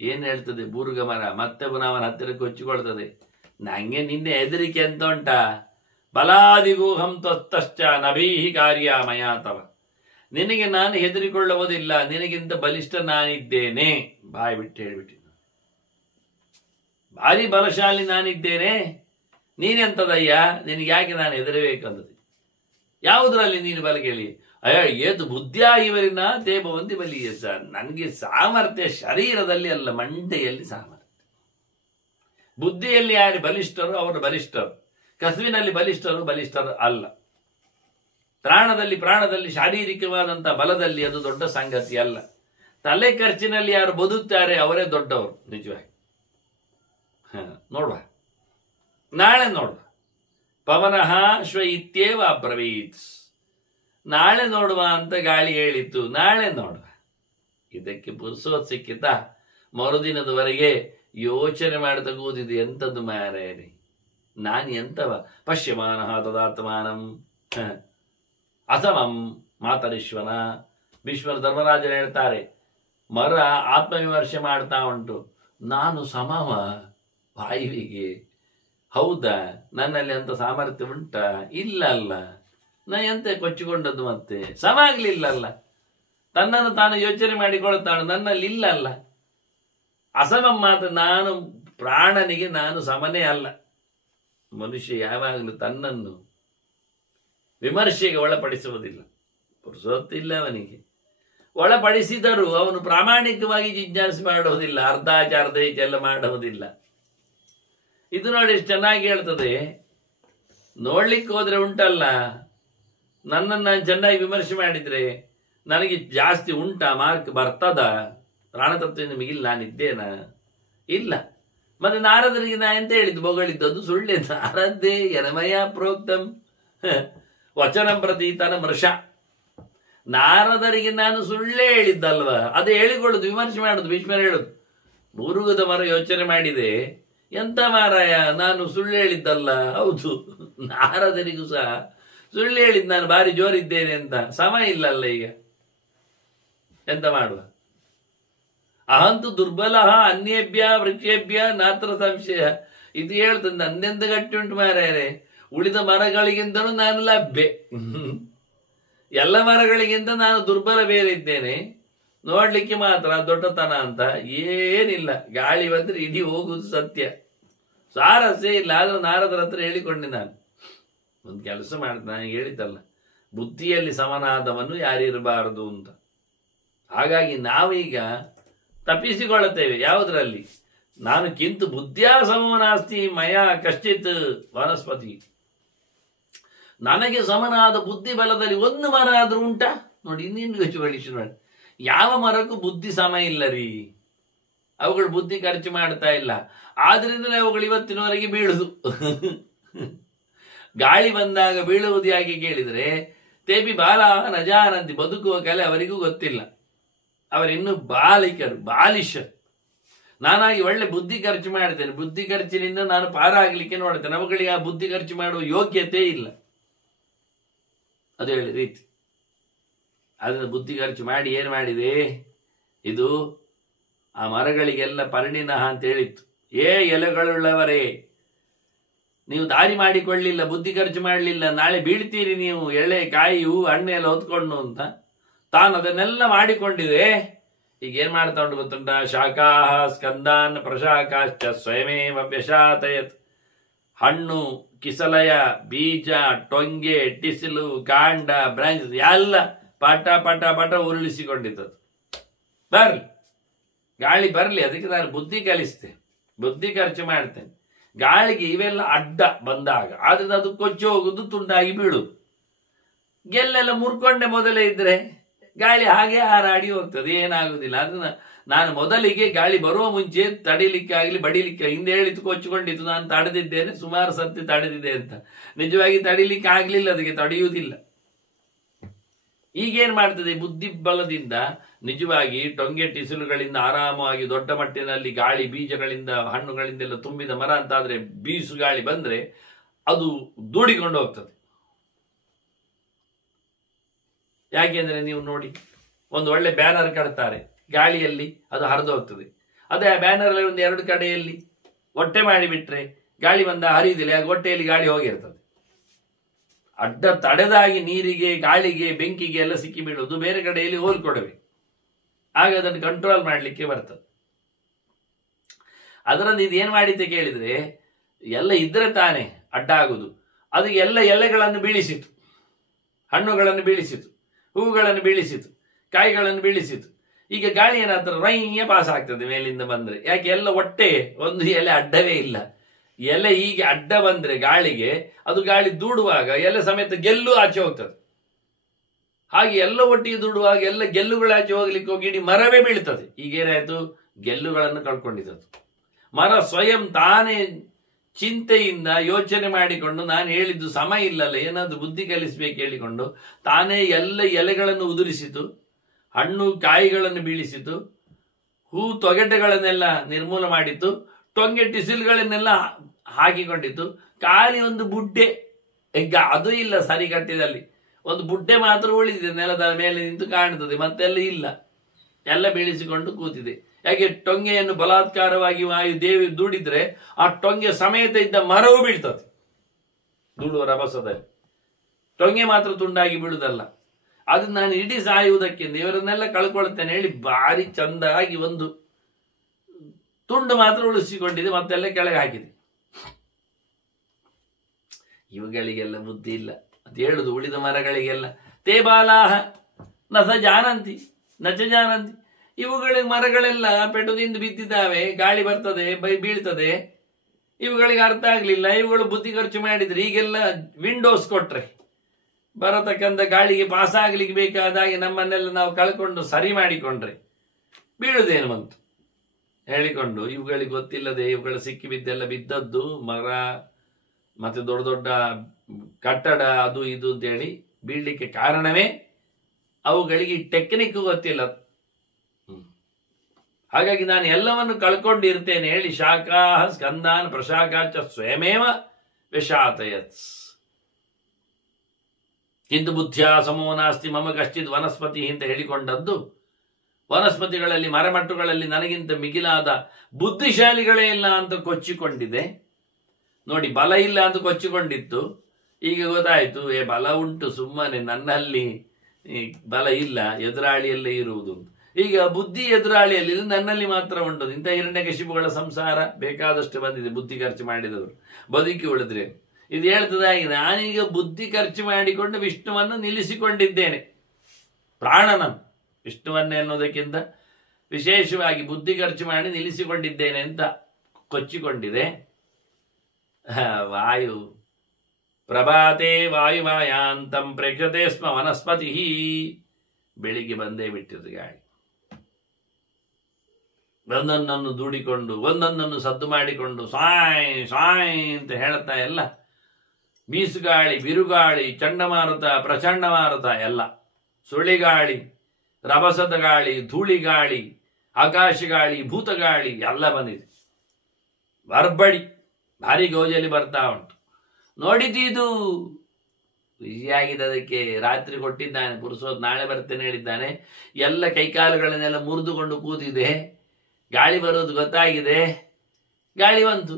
ಏನ್ ಹೇಳ್ತದೆ ಬೂರುಗ ಮರ? ಮತ್ತೆ ಪುನಃ ಅವನ ಹತ್ತಿರಕ್ಕೆ ಕೊಚ್ಚಿಕೊಳ್ತದೆ. ನಂಗೆ ನಿನ್ನೆ ಹೆದರಿಕೆ ಅಂತ ಉಂಟಾ? ಬಲಾದಿಗೂಹಂ ತ್ವತ್ತಶ್ಚ ನಭೀಹಿ ಕಾರ್ಯ ಮಯಾತವ. ನಿನಗೆ ನಾನು ಹೆದರಿಕೊಳ್ಳುವುದಿಲ್ಲ, ನಿನಗಿಂತ ಬಲಿಷ್ಠ ನಾನಿದ್ದೇನೆ. ಬಾಯಿ ಬಿಟ್ಟು ಹೇಳ್ಬಿಟ್ಟಿದ್ದ, ಭಾರಿ ಬಲಶಾಲಿ ನಾನಿದ್ದೇನೆ. ನೀನೆಂತದಯ್ಯ, ನಿನಗೆ ಯಾಕೆ ನಾನು ಹೆದರಬೇಕಂದది. ಯಾವುದರಲ್ಲಿ ನೀನು ಬಲಗೇಳಿ? ಅಯ್ಯ ಏದು ಬುದ್ಧಿಯ ಇವರಿನ ತೇಬವಂತಿ ಬಲಿಯ ಸರ್. ನನಗೆ ಸಾಮರ್ಥ್ಯ ಶರೀರದಲ್ಲಿ ಅಲ್ಲ, ಮಂಡೆಯಲ್ಲಿ ಸಾಮರ್ಥ್ಯ. ಬುದ್ಧಿಯಲ್ಲಿ ಯಾರು ಬಲಿಷ್ಠರು ಅವರು ಬಲಿಷ್ಠರು, ಕಸುವಿನಲ್ಲಿ ಬಲಿಷ್ಠರು ಅಲ್ಲ. ಪ್ರಾಣದಲ್ಲಿ ಶಾರೀರಿಕವಾದಂತಹ ಬಲದಲ್ಲಿ ಅದು ದೊಡ್ಡ ಸಂಗತಿ ಅಲ್ಲ. ತಲೆ ಖರ್ಚಿನಲ್ಲಿ ಯಾರು ಬದುಕ್ತಾರೆ ಅವರೇ ದೊಡ್ಡವರು ನಿಜವಾಗಿ. ನೋಡುವ, ನಾಳೆ ನೋಡುವ. ಪವನಃ ಶ್ವ ಇತ್ಯೇವ ಅಬ್ರವೀತ್. ನಾಳೆ ನೋಡುವ ಅಂತ ಗಾಳಿ ಹೇಳಿತ್ತು, ನಾಳೆ ನೋಡುವ. ಇದಕ್ಕೆ ಪುರುಸೋತ್ ಸಿಕ್ಕಿತ? ಮರುದಿನದವರೆಗೆ ಯೋಚನೆ ಮಾಡ್ತಾ ಕೂತಿದ್ದು. ಎಂಥದ್ದು ಮಾರೇರಿ, ನಾನು ಎಂತವ? ಪಶ್ಯಮಾನಃ ತದಾತ್ಮಾನಂ ಅಸಮಂ ಮಾತರಿಶ್ವನ. ಭೀಷ್ಮರ ಧರ್ಮರಾಜರು ಹೇಳ್ತಾರೆ, ಮರ ಆತ್ಮವಿಮರ್ಶೆ ಮಾಡ್ತಾ ಉಂಟು. ನಾನು ಸಮವ ವಾಯುವಿಗೆ? ಹೌದಾ, ನನ್ನಲ್ಲಿ ಅಂತ ಸಾಮರ್ಥ್ಯ ಉಂಟಾ? ಇಲ್ಲ ಅಲ್ಲ. ನಾ ಎಂತ ಕೊಚ್ಚಿಕೊಂಡದ್ದು? ಮತ್ತೆ ಸಮ ಆಗ್ಲಿಲ್ಲಲ್ಲ. ತನ್ನನ್ನು ತಾನು ಯೋಚನೆ ಮಾಡಿಕೊಳ್ತಾಳು, ನನ್ನಲ್ಲಿ ಇಲ್ಲ ಅಲ್ಲ. ಅಸಮ ಮಾತ್ರ. ನಾನು ಪ್ರಾಣನಿಗೆ ನಾನು ಸಮನೇ ಅಲ್ಲ. ಮನುಷ್ಯ ಯಾವಾಗಲೂ ತನ್ನನ್ನು ವಿಮರ್ಶೆಗೆ ಒಳಪಡಿಸುವುದಿಲ್ಲ. ಪುರುಸೊತ್ತಿಲ್ಲ ಅವನಿಗೆ. ಒಳಪಡಿಸಿದರೂ ಅವನು ಪ್ರಾಮಾಣಿಕವಾಗಿ ಜಿಜ್ಞಾಸೆ ಮಾಡುವುದಿಲ್ಲ, ಅರ್ಧಾಚಾರ್ಧ ಎಲ್ಲ ಮಾಡುವುದಿಲ್ಲ. ಇದು ನೋಡಿ ಎಷ್ಟು ಚೆನ್ನಾಗಿ ಹೇಳ್ತದೆ. ನೋಡ್ಲಿಕ್ಕೆ ಹೋದ್ರೆ ಉಂಟಲ್ಲ, ನನ್ನನ್ನು ನಾನು ಚೆನ್ನಾಗಿ ವಿಮರ್ಶೆ ಮಾಡಿದ್ರೆ ನನಗೆ ಜಾಸ್ತಿ ಉಂಟಾ, ಮಾರ್ಕ್ ಬರ್ತದ? ಪ್ರಾಣತತ್ವ ನಿಮಗಿಲ್ಲ, ನಾನಿದ್ದೇನಾ? ಇಲ್ಲ. ಮತ್ತೆ ನಾರದರಿಗೆ ನಾ ಎಂತ ಹೇಳಿದ್ದು, ಬೊಗಳಿದ್ದು? ಅದು ಸುಳ್ಳೆ. ನಾರದ್ದೇ ಯನಮಯ ಪ್ರೋಕ್ತಂ ವಚನಂ ಪ್ರತೀತನ ಮೃಷ. ನಾರದರಿಗೆ ನಾನು ಸುಳ್ಳೇ ಹೇಳಿದ್ದಲ್ವಾ, ಅದೇ ಹೇಳಿಕೊಳ್ಳುದು, ವಿಮರ್ಶೆ ಮಾಡುದು. ಭೀಷ್ಮರ ಹೇಳುದು, ಮುರುಗದ ಮರ ಯೋಚನೆ ಮಾಡಿದೆ, ಎಂತ ಮಾರಾಯ ನಾನು ಸುಳ್ಳು ಹೇಳಿದ್ದಲ್ಲ. ಹೌದು, ನಾರದರಿಗೂ ಸಹ ಸುಳ್ಳು ಹೇಳಿದ್, ನಾನು ಭಾರಿ ಜೋರಿದ್ದೇನೆ ಅಂತ. ಸಮ ಇಲ್ಲಲ್ಲ ಈಗ, ಎಂತ ಮಾಡುವ? ಅಹಂತು ದುರ್ಬಲ ಅನ್ಯೇಭ್ಯ ವೃಕ್ಷೇಭ್ಯ ನಾತ್ರ ಸಂಶಯ. ಇದು ಹೇಳ್ತದೆ, ನನ್ನೆಂದ ಗಟ್ಟಿ ಉಂಟು ಮಾರಾಯರೆ, ಉಳಿದ ಮರಗಳಿಗಿಂತಲೂ ನಾನು ಲಭ್ಯ. ಎಲ್ಲ ಮರಗಳಿಗಿಂತ ನಾನು ದುರ್ಬಲ ಬೇರೆ ಇದ್ದೇನೆ. ನೋಡ್ಲಿಕ್ಕೆ ಮಾತ್ರ ದೊಡ್ಡತನ ಅಂತ ಏನಿಲ್ಲ. ಗಾಳಿ ಬಂದ್ರೆ ಇಡೀ ಹೋಗುದು ಸತ್ಯ, ಸಾರಸ್ಯ ಇಲ್ಲ. ಆದ್ರೆ ನಾರದರ ಹತ್ರ ಹೇಳಿಕೊಂಡೆ ನಾನು, ಒಂದು ಕೆಲಸ ಮಾಡ್ತಾನೆ, ಹೇಳಿದ್ದಲ್ಲ, ಬುದ್ಧಿಯಲ್ಲಿ ಸಮನಾದವನು ಯಾರಿರಬಾರದು ಅಂತ. ಹಾಗಾಗಿ ನಾವೀಗ ತಪ್ಪಿಸಿಕೊಳ್ಳುತ್ತೇವೆ. ಯಾವುದರಲ್ಲಿ? ನಾನು ಕಿಂತು ಬುದ್ಧಿಯ ಸಮನಾಸ್ತಿ ಮಯ ಕಶ್ಚಿತ್ ವನಸ್ಪತಿ. ನನಗೆ ಸಮನಾದ ಬುದ್ಧಿ ಬಲದಲ್ಲಿ ಒಂದು ಮರ ಆದ್ರೂ ಉಂಟಾ ನೋಡಿ. ಇನ್ನೇನು ಯೋಚನೆ ಮಾಡಿ, ಯಾವ ಮರಕ್ಕೂ ಬುದ್ಧಿ ಸಮ ಇಲ್ಲ ರೀ. ಅವುಗಳು ಬುದ್ಧಿ ಖರ್ಚು ಮಾಡ್ತಾ ಇಲ್ಲ. ಆದ್ರಿಂದಲೇ ಅವುಗಳು ಇವತ್ತಿನವರೆಗೆ ಬೀಳುದು. ಗಾಳಿ ಬಂದಾಗ ಬೀಳುವುದು ಯಾಕೆ ಕೇಳಿದ್ರೆ, ತೇಬಿ ಬಾಲ ನಜಾನಂತಿ. ಬದುಕುವ ಕಲೆ ಅವರಿಗೂ ಗೊತ್ತಿಲ್ಲ. ಅವರಿನ್ನೂ ಬಾಲಿಕರು, ಬಾಲಿಷರು. ನಾನಾಗಿ ಒಳ್ಳೆ ಬುದ್ಧಿ ಖರ್ಚು ಮಾಡ್ತೇನೆ, ಬುದ್ಧಿ ಖರ್ಚಿನಿಂದ ನಾನು ಪಾರಾಗಲಿಕ್ಕೆ ನೋಡ್ತೇನೆ. ಅವುಗಳಿಗೆ ಆ ಬುದ್ಧಿ ಖರ್ಚು ಮಾಡುವ ಯೋಗ್ಯತೆ ಇಲ್ಲ. ಅದು ಹೇಳಿ ರೀತಿ. ಅದನ್ನು ಬುದ್ಧಿ ಖರ್ಚು ಮಾಡಿ ಏನು ಮಾಡಿದೆ? ಇದು ಆ ಮರಗಳಿಗೆಲ್ಲ ಪರಿಣಿನಃ ಅಂತ ಹೇಳಿತ್ತು. ಎಲೆಗಳುಳ್ಳವರೇ, ನೀವು ದಾರಿ ಮಾಡಿಕೊಳ್ಳಿಲ್ಲ, ಬುದ್ಧಿ ಖರ್ಚು ಮಾಡಲಿಲ್ಲ, ನಾಳೆ ಬೀಳ್ತೀರಿ ನೀವು, ಎಳೆ ಕಾಯಿ ಹೂ ಹಣ್ಣು ಎಲ್ಲ ಹೊತ್ಕೊಂಡು ಅಂತ. ತಾನು ಅದನ್ನೆಲ್ಲ ಮಾಡಿಕೊಂಡಿದೆ. ಈಗ ಏನ್ ಮಾಡ್ತಾ ಉಂಟು ಗೊತ್ತುಂಟ? ಶಾಖಾಹ ಸ್ಕಂದಾನ್ ಪ್ರಶಾಖಾಶ್ಚ ಸ್ವಯಮೇವ ವ್ಯಶಾತಯತ್. ಹಣ್ಣು, ಕಿಸಲಯ, ಬೀಜ, ಟೊಂಗೆ, ಟಿಸಿಲು, ಕಾಂಡ, ಬ್ರಾಂಚ್ ಎಲ್ಲ ಪಟ ಪಟ ಪಟ ಉರುಳಿಸಿಕೊಂಡಿದ್ದದು. ಬರ್ಲಿ, ಗಾಳಿ ಬರ್ಲಿ, ಅದಕ್ಕೆ ನಾನು ಬುದ್ಧಿ ಕಲಿಸ್ತೇನೆ, ಬುದ್ಧಿ ಖರ್ಚು ಮಾಡ್ತೇನೆ. ಗಾಳಿಗೆ ಇವೆಲ್ಲ ಅಡ್ಡ ಬಂದಾಗ ಆದ್ರೆ ಅದು ಕೊಚ್ಚಿ ಹೋಗುದು, ತುಂಡಾಗಿ ಬೀಳುದು. ಗೆಲ್ಲೆಲ್ಲ ಮುರ್ಕೊಂಡೆ ಮೊದಲೇ ಇದ್ರೆ ಗಾಳಿ ಹಾಗೆ ಹಾರಾಡಿ ಹೋಗ್ತದೆ, ಏನಾಗುದಿಲ್ಲ. ಅದನ್ನ ನಾನು ಮೊದಲಿಗೆ ಗಾಳಿ ಬರುವ ಮುಂಚೆ ತಡಿಲಿಕ್ಕೆ ಆಗಲಿ ಬಡಿಲಿಕ್ಕೆ, ಹಿಂದೆ ಹೇಳಿದ್ದು ಕೊಚ್ಚಿಕೊಂಡಿತ್ತು, ನಾನು ತಡೆದಿದ್ದೇನೆ, ಸುಮಾರು ಸತಿ ತಡೆದಿದೆ ಅಂತ. ನಿಜವಾಗಿ ತಡಿಲಿಕ್ಕೆ ಆಗ್ಲಿಲ್ಲ, ಅದಕ್ಕೆ ತಡೆಯುವುದಿಲ್ಲ. ಈಗೇನ್ ಮಾಡ್ತದೆ? ಬುದ್ಧಿ ಬಲದಿಂದ ನಿಜವಾಗಿ ಟೊಂಗೆ ಟಿಸಿಲುಗಳಿಂದ ಆರಾಮವಾಗಿ ದೊಡ್ಡ ಮಟ್ಟಿನಲ್ಲಿ ಗಾಳಿ, ಬೀಜಗಳಿಂದ ಹಣ್ಣುಗಳಿಂದೆಲ್ಲ ತುಂಬಿದ ಮರ ಅಂತಾದ್ರೆ ಬೀಸು ಗಾಳಿ ಬಂದ್ರೆ ಅದು ದೂಡಿಕೊಂಡು ಹೋಗ್ತದೆ. ಯಾಕೆಂದ್ರೆ ನೀವು ನೋಡಿ, ಒಂದು ಒಳ್ಳೆ ಬ್ಯಾನರ್ ಕಟ್ತಾರೆ, ಗಾಳಿಯಲ್ಲಿ ಅದು ಹರಿದು ಹೋಗ್ತದೆ. ಅದೇ ಆ ಬ್ಯಾನರ್ ಅಲ್ಲಿ ಒಂದು ಎರಡು ಕಡೆಯಲ್ಲಿ ಹೊಟ್ಟೆ ಮಾಡಿಬಿಟ್ರೆ ಗಾಳಿ ಬಂದ ಹರಿದಿಲ್ಲ, ಆಗ ಹೊಟ್ಟೆಯಲ್ಲಿ ಗಾಳಿ ಹೋಗಿರ್ತದೆ. ಅಡ್ಡ ತಡೆದಾಗಿ ನೀರಿಗೆ, ಗಾಳಿಗೆ, ಬೆಂಕಿಗೆ ಎಲ್ಲ ಸಿಕ್ಕಿ ಬೀಳುವುದು, ಬೇರೆ ಕಡೆಯಲ್ಲಿ ಹೋಲ್ಕೊಡಬೇಕು. ಆಗ ಅದನ್ನು ಕಂಟ್ರೋಲ್ ಮಾಡಲಿಕ್ಕೆ ಬರ್ತದೆ. ಅದರಲ್ಲಿ ಇದು ಏನ್ ಮಾಡಿದ್ದೆ ಕೇಳಿದ್ರೆ, ಎಲ್ಲ ಇದ್ರೆ ತಾನೆ ಅಡ್ಡ ಆಗುದು. ಅದು ಎಲ್ಲ ಎಲೆಗಳನ್ನು ಬೀಳಿಸಿತು, ಹಣ್ಣುಗಳನ್ನು ಬೀಳಿಸಿತು, ಹೂವುಗಳನ್ನು ಬೀಳಿಸಿತು, ಕಾಯಿಗಳನ್ನು ಬೀಳಿಸಿತು. ಈಗ ಗಾಳಿ ಏನಾದ್ರು ರೈಯ ಪಾಸ್ ಆಗ್ತದೆ ಮೇಲಿಂದ ಬಂದ್ರೆ. ಯಾಕೆ? ಎಲ್ಲ ಒಟ್ಟೆ, ಒಂದು ಎಲೆ ಅಡ್ಡವೇ ಇಲ್ಲ. ಎಲೆ ಹೀಗೆ ಅಡ್ಡ ಬಂದ್ರೆ ಗಾಳಿಗೆ, ಅದು ಗಾಳಿ ದೂಡುವಾಗ ಎಲೆ ಸಮೇತ ಗೆಲ್ಲು ಆಚೆ ಹೋಗ್ತದೆ. ಹಾಗೆ ಎಲ್ಲ ಒಟ್ಟಿಗೆ ದೂಡುವಾಗ ಎಲ್ಲ ಗೆಲ್ಲುಗಳು ಆಚೆ ಹೋಗ್ಲಿಕ್ಕೆ ಹೋಗಿ ಇಡೀ ಮರವೇ ಬೀಳ್ತದೆ. ಈಗೇನಾಯ್ತು? ಗೆಲ್ಲುಗಳನ್ನು ಕಳ್ಕೊಂಡಿದ್ದದು. ಮರ ಸ್ವಯಂ ತಾನೇ ಚಿಂತೆಯಿಂದ ಯೋಚನೆ ಮಾಡಿಕೊಂಡು, ನಾನು ಹೇಳಿದ್ದು ಸಮ ಇಲ್ಲಲ್ಲ, ಏನಾದ್ರು ಬುದ್ಧಿ ಕಲಿಸ್ಬೇಕು ಹೇಳಿಕೊಂಡು ತಾನೇ ಎಲ್ಲ ಎಲೆಗಳನ್ನು ಉದುರಿಸಿತು, ಹಣ್ಣು ಕಾಯಿಗಳನ್ನು ಬೀಳಿಸಿತು, ಹೂ ತೊಗಟೆಗಳನ್ನೆಲ್ಲ ನಿರ್ಮೂಲ ಮಾಡಿತು, ಟೊಂಗೆ ಟಿಸಿಲ್ಗಳನ್ನೆಲ್ಲ ಹಾಕಿಕೊಂಡಿತ್ತು. ಖಾಲಿ ಒಂದು ಬುಡ್ಡೆ, ಈಗ ಅದು ಇಲ್ಲ ಸರಿ ಕಟ್ಟಿದಲ್ಲಿ, ಒಂದು ಬುಡ್ಡೆ ಮಾತ್ರ ಉಳಿದಿದೆ, ನೆಲದ ಮೇಲೆ ನಿಂತು ಕಾಣ್ತದೆ, ಮತ್ತೆಲ್ಲ ಇಲ್ಲ, ಎಲ್ಲ ಬೀಳಿಸಿಕೊಂಡು ಕೂತಿದೆ. ಯಾಕೆ? ಟೊಂಗೆಯನ್ನು ಬಲಾತ್ಕಾರವಾಗಿ ವಾಯು ದೇವಿ ದೂಡಿದ್ರೆ ಆ ಟೊಂಗೆ ಸಮೇತ ಇದ್ದ ಮರವು ಬೀಳ್ತದೆ ದೂಡುವ ರಭಸದಲ್ಲಿ. ಟೊಂಗೆ ಮಾತ್ರ ತುಂಡಾಗಿ ಬೀಳುವುದಲ್ಲ. ಅದು ನಾನು ಇಡೀ ಸಾಯುವುದಕ್ಕಿಂತ ಇವರನ್ನೆಲ್ಲ ಕಳ್ಕೊಳ್ತೇನೆ ಹೇಳಿ ಭಾರಿ ಚಂದಾಗಿ ಒಂದು ತುಂಡು ಮಾತ್ರ ಉಳಿಸಿಕೊಂಡಿದೆ, ಮತ್ತೆಲ್ಲ ಕೆಳಗೆ ಹಾಕಿದೆ. ಇವುಗಳಿಗೆಲ್ಲ ಬುದ್ಧಿ ಇಲ್ಲ ಅಂತ ಹೇಳುದು. ಉಳಿದ ಮರಗಳಿಗೆಲ್ಲ ತೇ ಬಾಲಾಹ ನಸ ಜಾನಂತಿ ನಚ ಜಾನಂತಿ. ಇವುಗಳಿಗೆ ಮರಗಳೆಲ್ಲ ಪೆಟುದಿಂದ ಬಿದ್ದಿದ್ದಾವೆ, ಗಾಳಿ ಬರ್ತದೆ, ಬೀಳ್ತದೆ, ಇವುಗಳಿಗೆ ಅರ್ಥ ಆಗ್ಲಿಲ್ಲ. ಇವುಗಳು ಬುದ್ಧಿ ಖರ್ಚು ಮಾಡಿದ್ರೆ, ಈಗೆಲ್ಲ ವಿಂಡೋಸ್ ಕೊಟ್ರೆ ಬರತಕ್ಕಂಥ ಗಾಳಿಗೆ ಪಾಸ್ ಆಗ್ಲಿಕ್ಕೆ ಬೇಕಾದಾಗೆ ನಮ್ಮನ್ನೆಲ್ಲ ನಾವು ಕಳ್ಕೊಂಡು ಸರಿ ಮಾಡಿಕೊಂಡ್ರೆ ಬೀಳುದೇನು ಬಂತು ಹೇಳಿಕೊಂಡು, ಇವುಗಳಿಗೆ ಗೊತ್ತಿಲ್ಲದೆ ಇವುಗಳು ಸಿಕ್ಕಿ ಬಿದ್ದೆಲ್ಲ ಬಿದ್ದದ್ದು ಮರ ಮತ್ತೆ ದೊಡ್ಡ ದೊಡ್ಡ ಕಟ್ಟಡ ಅದು ಇದು ಅಂತೇಳಿ ಬೀಳ್ಲಿಕ್ಕೆ ಕಾರಣವೇ ಅವುಗಳಿಗೆ ಟೆಕ್ನಿಕ್ ಗೊತ್ತಿಲ್ಲ. ಹಾಗಾಗಿ ನಾನು ಎಲ್ಲವನ್ನು ಕಳ್ಕೊಂಡಿರ್ತೇನೆ ಹೇಳಿ ಶಾಖಾಹ ಸ್ಕಂದಾನ್ ಪ್ರಶಾಖಾಚ ಸ್ವಯಮೇವ ವಿಷಾತಯತ್ ಕಿಂತು ಬುದ್ಧಿಯ ಸಮೋ ನಾಸ್ತಿ ಮಮ ಕಶ್ಚಿತ್ ವನಸ್ಪತಿ ಅಂತ ಹೇಳಿಕೊಂಡದ್ದು. ವನಸ್ಪತಿಗಳಲ್ಲಿ ಮರಮಟ್ಟುಗಳಲ್ಲಿ ನನಗಿಂತ ಮಿಗಿಲಾದ ಬುದ್ಧಿಶಾಲಿಗಳೇ ಇಲ್ಲ ಅಂತ ಕೊಚ್ಚಿಕೊಂಡಿದೆ. ನೋಡಿ, ಬಲ ಇಲ್ಲ ಅಂತ ಕೊಚ್ಚಿಕೊಂಡಿತ್ತು, ಈಗ ಗೊತ್ತಾಯ್ತು ಬಲ ಉಂಟು, ಸುಮ್ಮನೆ ನನ್ನಲ್ಲಿ ಬಲ ಇಲ್ಲ, ಎದುರಾಳಿಯಲ್ಲೇ ಇರುವುದು. ಈಗ ಬುದ್ಧಿ ಎದುರಾಳಿಯಲ್ಲಿ ನನ್ನಲ್ಲಿ ಮಾತ್ರ ಉಂಟು. ಇಂಥ ಹಿರಣ್ಯಕಶಿಪುಗಳ ಸಂಸಾರ ಬೇಕಾದಷ್ಟು ಬಂದಿದೆ. ಬುದ್ಧಿ ಖರ್ಚು ಮಾಡಿದವರು ಬದುಕಿ ಉಳಿದ್ರೆ ಇದು ಹೇಳ್ತದಾಗಿ, ನಾನೀಗ ಬುದ್ಧಿ ಖರ್ಚು ಮಾಡಿಕೊಂಡು ವಿಷ್ಣುವನ್ನು ನಿಲ್ಲಿಸಿಕೊಂಡಿದ್ದೇನೆ. ಪ್ರಾಣನನ್ನು ವಿಷ್ಣುವನ್ನೇ ಅನ್ನೋದಕ್ಕಿಂತ ವಿಶೇಷವಾಗಿ ಬುದ್ಧಿ ಖರ್ಚು ಮಾಡಿ ನಿಲ್ಲಿಸಿಕೊಂಡಿದ್ದೇನೆ ಅಂತ ಕೊಚ್ಚಿಕೊಂಡಿದೆ. ವಾಯು ಪ್ರಭಾತೆ ವಾಯುಮಾಯಾಂತಂ ಪ್ರೇಕ್ಷತೆ ಸ್ಮ ವನಸ್ಪತಿ. ಬೆಳಿಗ್ಗೆ ಬಂದೇ ಬಿಟ್ಟಿದ್ದು ಗಾಳಿ, ಒಂದೊಂದನ್ನು ದೂಡಿಕೊಂಡು ಒಂದೊಂದನ್ನು ಸದ್ದು ಮಾಡಿಕೊಂಡು ಸಾಯ್ ಸಾಯ್ ಅಂತ ಹೇಳ್ತಾ ಎಲ್ಲ ಬೀಸುಗಾಳಿ, ಬಿರುಗಾಳಿ, ಚಂಡಮಾರುತ, ಪ್ರಚಂಡಮಾರುತ ಎಲ್ಲ, ಸುಳಿಗಾಳಿ, ರಭಸದ ಗಾಳಿ, ಧೂಳಿಗಾಳಿ, ಆಕಾಶಗಾಳಿ, ಭೂತಗಾಳಿ ಎಲ್ಲ ಬಂದಿದೆ. ಬರ್ಬಡಿ ಭಾರಿ ಗೋಜಲಿ ಬರ್ತಾ ಉಂಟು. ನೋಡಿದ್ದು ಖುಷಿಯಾಗಿದೆ. ಅದಕ್ಕೆ ರಾತ್ರಿ ಕೊಟ್ಟಿದ್ದಾನೆ ಪುರುಸೋತ್, ನಾಳೆ ಬರ್ತೇನೆ ಹೇಳಿದ್ದಾನೆ. ಎಲ್ಲ ಕೈಕಾಲುಗಳನ್ನೆಲ್ಲ ಮುರಿದುಕೊಂಡು ಕೂತಿದೆ. ಗಾಳಿ ಬರೋದು ಗೊತ್ತಾಗಿದೆ. ಗಾಳಿ ಬಂತು,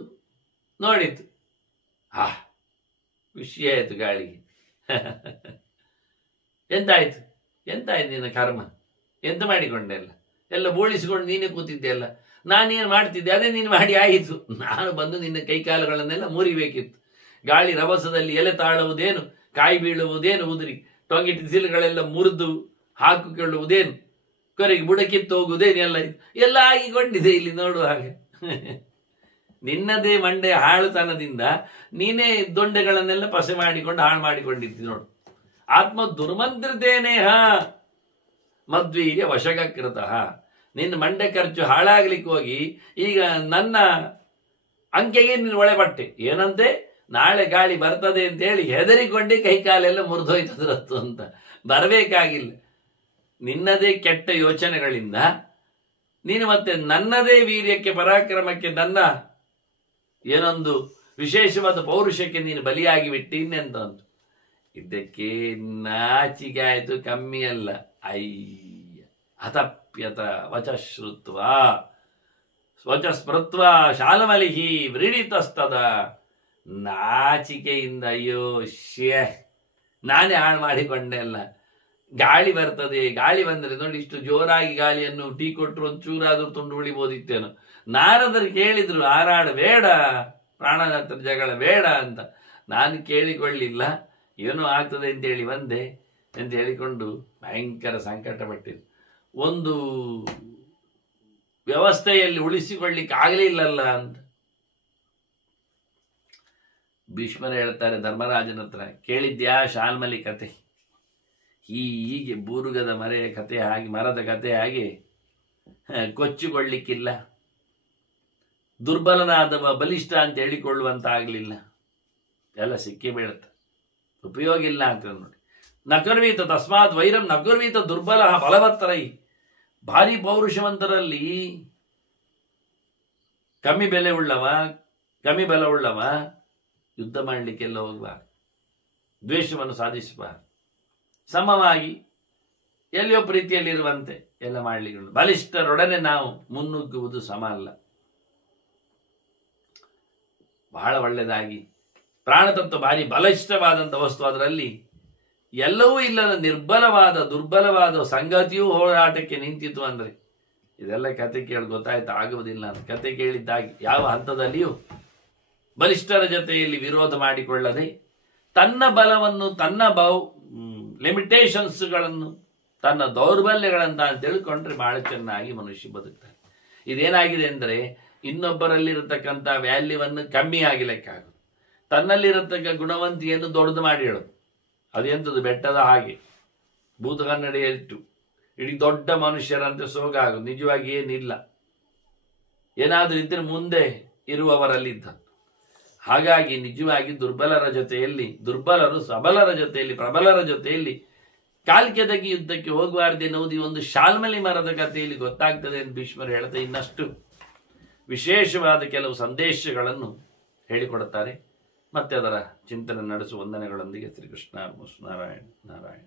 ನೋಡಿತು, ಖುಷಿ ಆಯ್ತು ಗಾಳಿಗೆ. ಎಂತಾಯ್ತು ನಿನ್ನ ಕರ್ಮ, ಎಂತ ಮಾಡಿಕೊಂಡೆ? ಎಲ್ಲ ಬೋಳಿಸಿಕೊಂಡು ನೀನೇ ಕೂತಿದ್ದೆ. ಅಲ್ಲ ನಾನೇನು ಮಾಡ್ತಿದ್ದೆ ಅದೇ ನೀನು ಮಾಡಿ ಆಯಿತು. ನಾನು ಬಂದು ನಿನ್ನ ಕೈಕಾಲುಗಳನ್ನೆಲ್ಲ ಮುರಿಬೇಕಿತ್ತು. ಗಾಳಿ ರಭಸದಲ್ಲಿ ಎಲೆ ತಾಳುವುದೇನು, ಕಾಯಿ ಬೀಳುವುದೇನು, ಉದುರಿ ಟೊಂಗೆ ಟಿಸಿಲುಗಳೆಲ್ಲ ಮುರಿದು ಹಾಕಿಕೊಳ್ಳುವುದೇನು, ಕೊರೆಗೆ ಬುಡಕಿತ್ತು ಹೋಗುವುದೇನು, ಎಲ್ಲ ಆಗಿಕೊಂಡಿದೆ ಇಲ್ಲಿ ನೋಡುವ ಹಾಗೆ. ನಿನ್ನದೇ ಮಂಡೆ ಹಾಳುತನದಿಂದ ನೀನೇ ದೊಂಡೆಗಳನ್ನೆಲ್ಲ ಪಸೆ ಮಾಡಿಕೊಂಡು ಹಾಳು ಮಾಡಿಕೊಂಡಿದ್ದಿ ನೋಡು. ಆತ್ಮ ದುರ್ಮಂತ್ರಿತೇನೇಹ ಮದ್ವೀರ್ಯ ವಶಕೃತಃ. ನಿನ್ನ ಮಂಡೆ ಖರ್ಚು ಹಾಳಾಗ್ಲಿಕ್ಕೆ ಹೋಗಿ ಈಗ ನನ್ನ ಅಂಕೆಗೆ ನೀನು ಒಳೆಪಟ್ಟೆ. ಏನಂತೆ, ನಾಳೆ ಗಾಳಿ ಬರ್ತದೆ ಅಂತ ಹೇಳಿ ಹೆದರಿಕೊಂಡೆ ಕೈಕಾಲೆಲ್ಲ ಮುರಿದೋಯ್ತದ್ರತ್ತು ಅಂತ. ಬರಬೇಕಾಗಿಲ್ಲ. ನಿನ್ನದೇ ಕೆಟ್ಟ ಯೋಚನೆಗಳಿಂದ ನೀನು ಮತ್ತೆ ನನ್ನದೇ ವೀರ್ಯಕ್ಕೆ, ಪರಾಕ್ರಮಕ್ಕೆ, ನನ್ನ ಏನೊಂದು ವಿಶೇಷವಾದ ಪೌರುಷಕ್ಕೆ ನೀನು ಬಲಿಯಾಗಿ ಬಿಟ್ಟು ಇನ್ನೆಂತ ಅಂತ. ಇದಕ್ಕೆ ನಾಚಿಕೆ ಆಯ್ತು, ಕಮ್ಮಿ ಅಲ್ಲ. ಹತಪ್ಯತ ವಚಶ್ರುತ್ವ ಸ್ವಚಸ್ಮೃತ್ವ ಶಾಲಮಲಿಹಿ ವ್ರೀಡಿತಸ್ತದ. ನಾಚಿಕೆಯಿಂದ ಅಯ್ಯೋ ನಾನೇ ಹಾಳು ಮಾಡಿಕೊಂಡೆ ಅಲ್ಲ. ಗಾಳಿ ಬರ್ತದೆ, ಗಾಳಿ ಬಂದರೆ ನೋಡಿ, ಇಷ್ಟು ಜೋರಾಗಿ ಗಾಳಿಯನ್ನು ಟೀ ಕೊಟ್ಟರು ಒಂದು ಚೂರಾದ್ರೂ ತುಂಡು ಉಳಿಬೋದಿತ್ತೇನೋ. ನಾರದರು ಕೇಳಿದ್ರು, ಹಾರಾಡ ಬೇಡ, ಪ್ರಾಣದ ಜಗಳ ಬೇಡ ಅಂತ. ನಾನು ಕೇಳಿಕೊಳ್ಳಿಲ್ಲ, ಏನೋ ಆಗ್ತದೆ ಅಂತೇಳಿ ಬಂದೆ ಅಂತ ಹೇಳಿಕೊಂಡು ಭಯಂಕರ ಸಂಕಟ ಪಟ್ಟಿದ್ದು. ಒಂದು ವ್ಯವಸ್ಥೆಯಲ್ಲಿ ಉಳಿಸಿಕೊಳ್ಳಿಕ್ಕೆ ಆಗಲಿಲ್ಲಲ್ಲ ಅಂತ ಭೀಷ್ಮರು ಹೇಳ್ತಾರೆ ಧರ್ಮರಾಜನ ಹತ್ರ, ಕೇಳಿದ್ಯಾ ಶಾಲ್ಮಲಿ ಕತೆ? ಹೀಗೆ ಬೂರುಗದ ಮರೆಯ ಕತೆ ಹಾಗೆ, ಮರದ ಕತೆ ಹಾಗೆ ಕೊಚ್ಚಿಕೊಳ್ಳಿಕ್ಕಿಲ್ಲ, ದುರ್ಬಲನಾದವ ಬಲಿಷ್ಠ ಅಂತ ಹೇಳಿಕೊಳ್ಳುವಂತ ಆಗಲಿಲ್ಲ, ಎಲ್ಲ ಸಿಕ್ಕೇ ಬೀಳುತ್ತೆ, ಉಪಯೋಗ ಇಲ್ಲ ಆಗ್ತದೆ ನೋಡಿ. ನಕರ್ವೀತ ತಸ್ಮಾತ್ ವೈರಂ ನಕರ್ವೀತ ದುರ್ಬಲ ಬಲವತ್ತರೈ. ಭಾರಿ ಪೌರುಷವಂತರಲ್ಲಿ ಕಮ್ಮಿ ಬಲ ಉಳ್ಳವ ಯುದ್ಧ ಮಾಡಲಿಕ್ಕೆಲ್ಲ ಹೋಗಬಾರ್ದು, ದ್ವೇಷವನ್ನು ಸಾಧಿಸಬಾರ್ದು, ಸಮವಾಗಿ ಎಲ್ಲಿಯೋ ಪ್ರೀತಿಯಲ್ಲಿರುವಂತೆ ಎಲ್ಲ ಮಾಡಲಿಕ್ಕೆ. ಬಲಿಷ್ಠರೊಡನೆ ನಾವು ಮುನ್ನುಗ್ಗುವುದು ಸಮ ಅಲ್ಲ. ಬಹಳ ಒಳ್ಳೆಯದಾಗಿ ಪ್ರಾಣತತ್ವ ಭಾರಿ ಬಲಿಷ್ಠವಾದಂಥ ವಸ್ತು, ಅದರಲ್ಲಿ ಎಲ್ಲವೂ ಇಲ್ಲದ ದುರ್ಬಲವಾದ ಸಂಗತಿಯೂ ಹೋರಾಟಕ್ಕೆ ನಿಂತಿತು ಅಂದ್ರೆ ಇದೆಲ್ಲ ಕತೆ ಕೇಳಿ ಗೊತ್ತಾಯ್ತು, ಆಗುವುದಿಲ್ಲ ಅಂತ. ಕತೆ ಕೇಳಿದ್ದಾಗಿ ಯಾವ ಹಂತದಲ್ಲಿಯೂ ಬಲಿಷ್ಠರ ಜೊತೆಯಲ್ಲಿ ವಿರೋಧ ಮಾಡಿಕೊಳ್ಳದೆ ತನ್ನ ಬಲವನ್ನು, ತನ್ನ ಲಿಮಿಟೇಷನ್ಸ್ಗಳನ್ನು, ತನ್ನ ದೌರ್ಬಲ್ಯಗಳಂತ ತಿಳ್ಕೊಂಡ್ರೆ ಬಹಳ ಚೆನ್ನಾಗಿ ಮನುಷ್ಯ ಬದುಕ್ತಾನೆ. ಇದೇನಾಗಿದೆ ಅಂದರೆ ಇನ್ನೊಬ್ಬರಲ್ಲಿರತಕ್ಕಂಥ ವ್ಯಾಲ್ಯೂವನ್ನು ಕಮ್ಮಿ ಆಗಲಿಕ್ಕಾಗೋದು, ತನ್ನಲ್ಲಿರತಕ್ಕ ಗುಣವಂತಿಯನ್ನು ದೊಡ್ಡದು ಮಾಡಿ ಹೇಳೋದು. ಅದೆಂಥದ್ದು ಬೆಟ್ಟದ ಹಾಗೆ ಭೂತ ಕನ್ನಡಿಯಿಟ್ಟು ಇಡೀ ದೊಡ್ಡ ಮನುಷ್ಯರಂತೆ ಸೋಗಾಗೋದು, ನಿಜವಾಗಿ ಏನಿಲ್ಲ, ಏನಾದರೂ ಇದ್ರೆ ಮುಂದೆ ಇರುವವರಲ್ಲಿದ್ದ. ಹಾಗಾಗಿ ನಿಜವಾಗಿ ದುರ್ಬಲರು ಸಬಲರ ಜೊತೆಯಲ್ಲಿ, ಪ್ರಬಲರ ಜೊತೆಯಲ್ಲಿ ಕಾಲ್ಕೆದಗಿ ಯುದ್ಧಕ್ಕೆ ಹೋಗಬಾರ್ದು ಎನ್ನುವುದು ಈ ಒಂದು ಶಾಲ್ಮಲಿ ಮರದ ಕಥೆಯಲ್ಲಿ ಗೊತ್ತಾಗ್ತದೆ ಎಂದು ಭೀಷ್ಮರು ಹೇಳ್ತಾ ಇನ್ನಷ್ಟು ವಿಶೇಷವಾದ ಕೆಲವು ಸಂದೇಶಗಳನ್ನು ಹೇಳಿಕೊಡುತ್ತಾರೆ. ಮತ್ತೆ ಅದರ ಚಿಂತನೆ ನಡೆಸುವ ವಂದನೆಗಳೊಂದಿಗೆ ಶ್ರೀಕೃಷ್ಣ ನಾರಾಯಣ ನಾರಾಯಣ.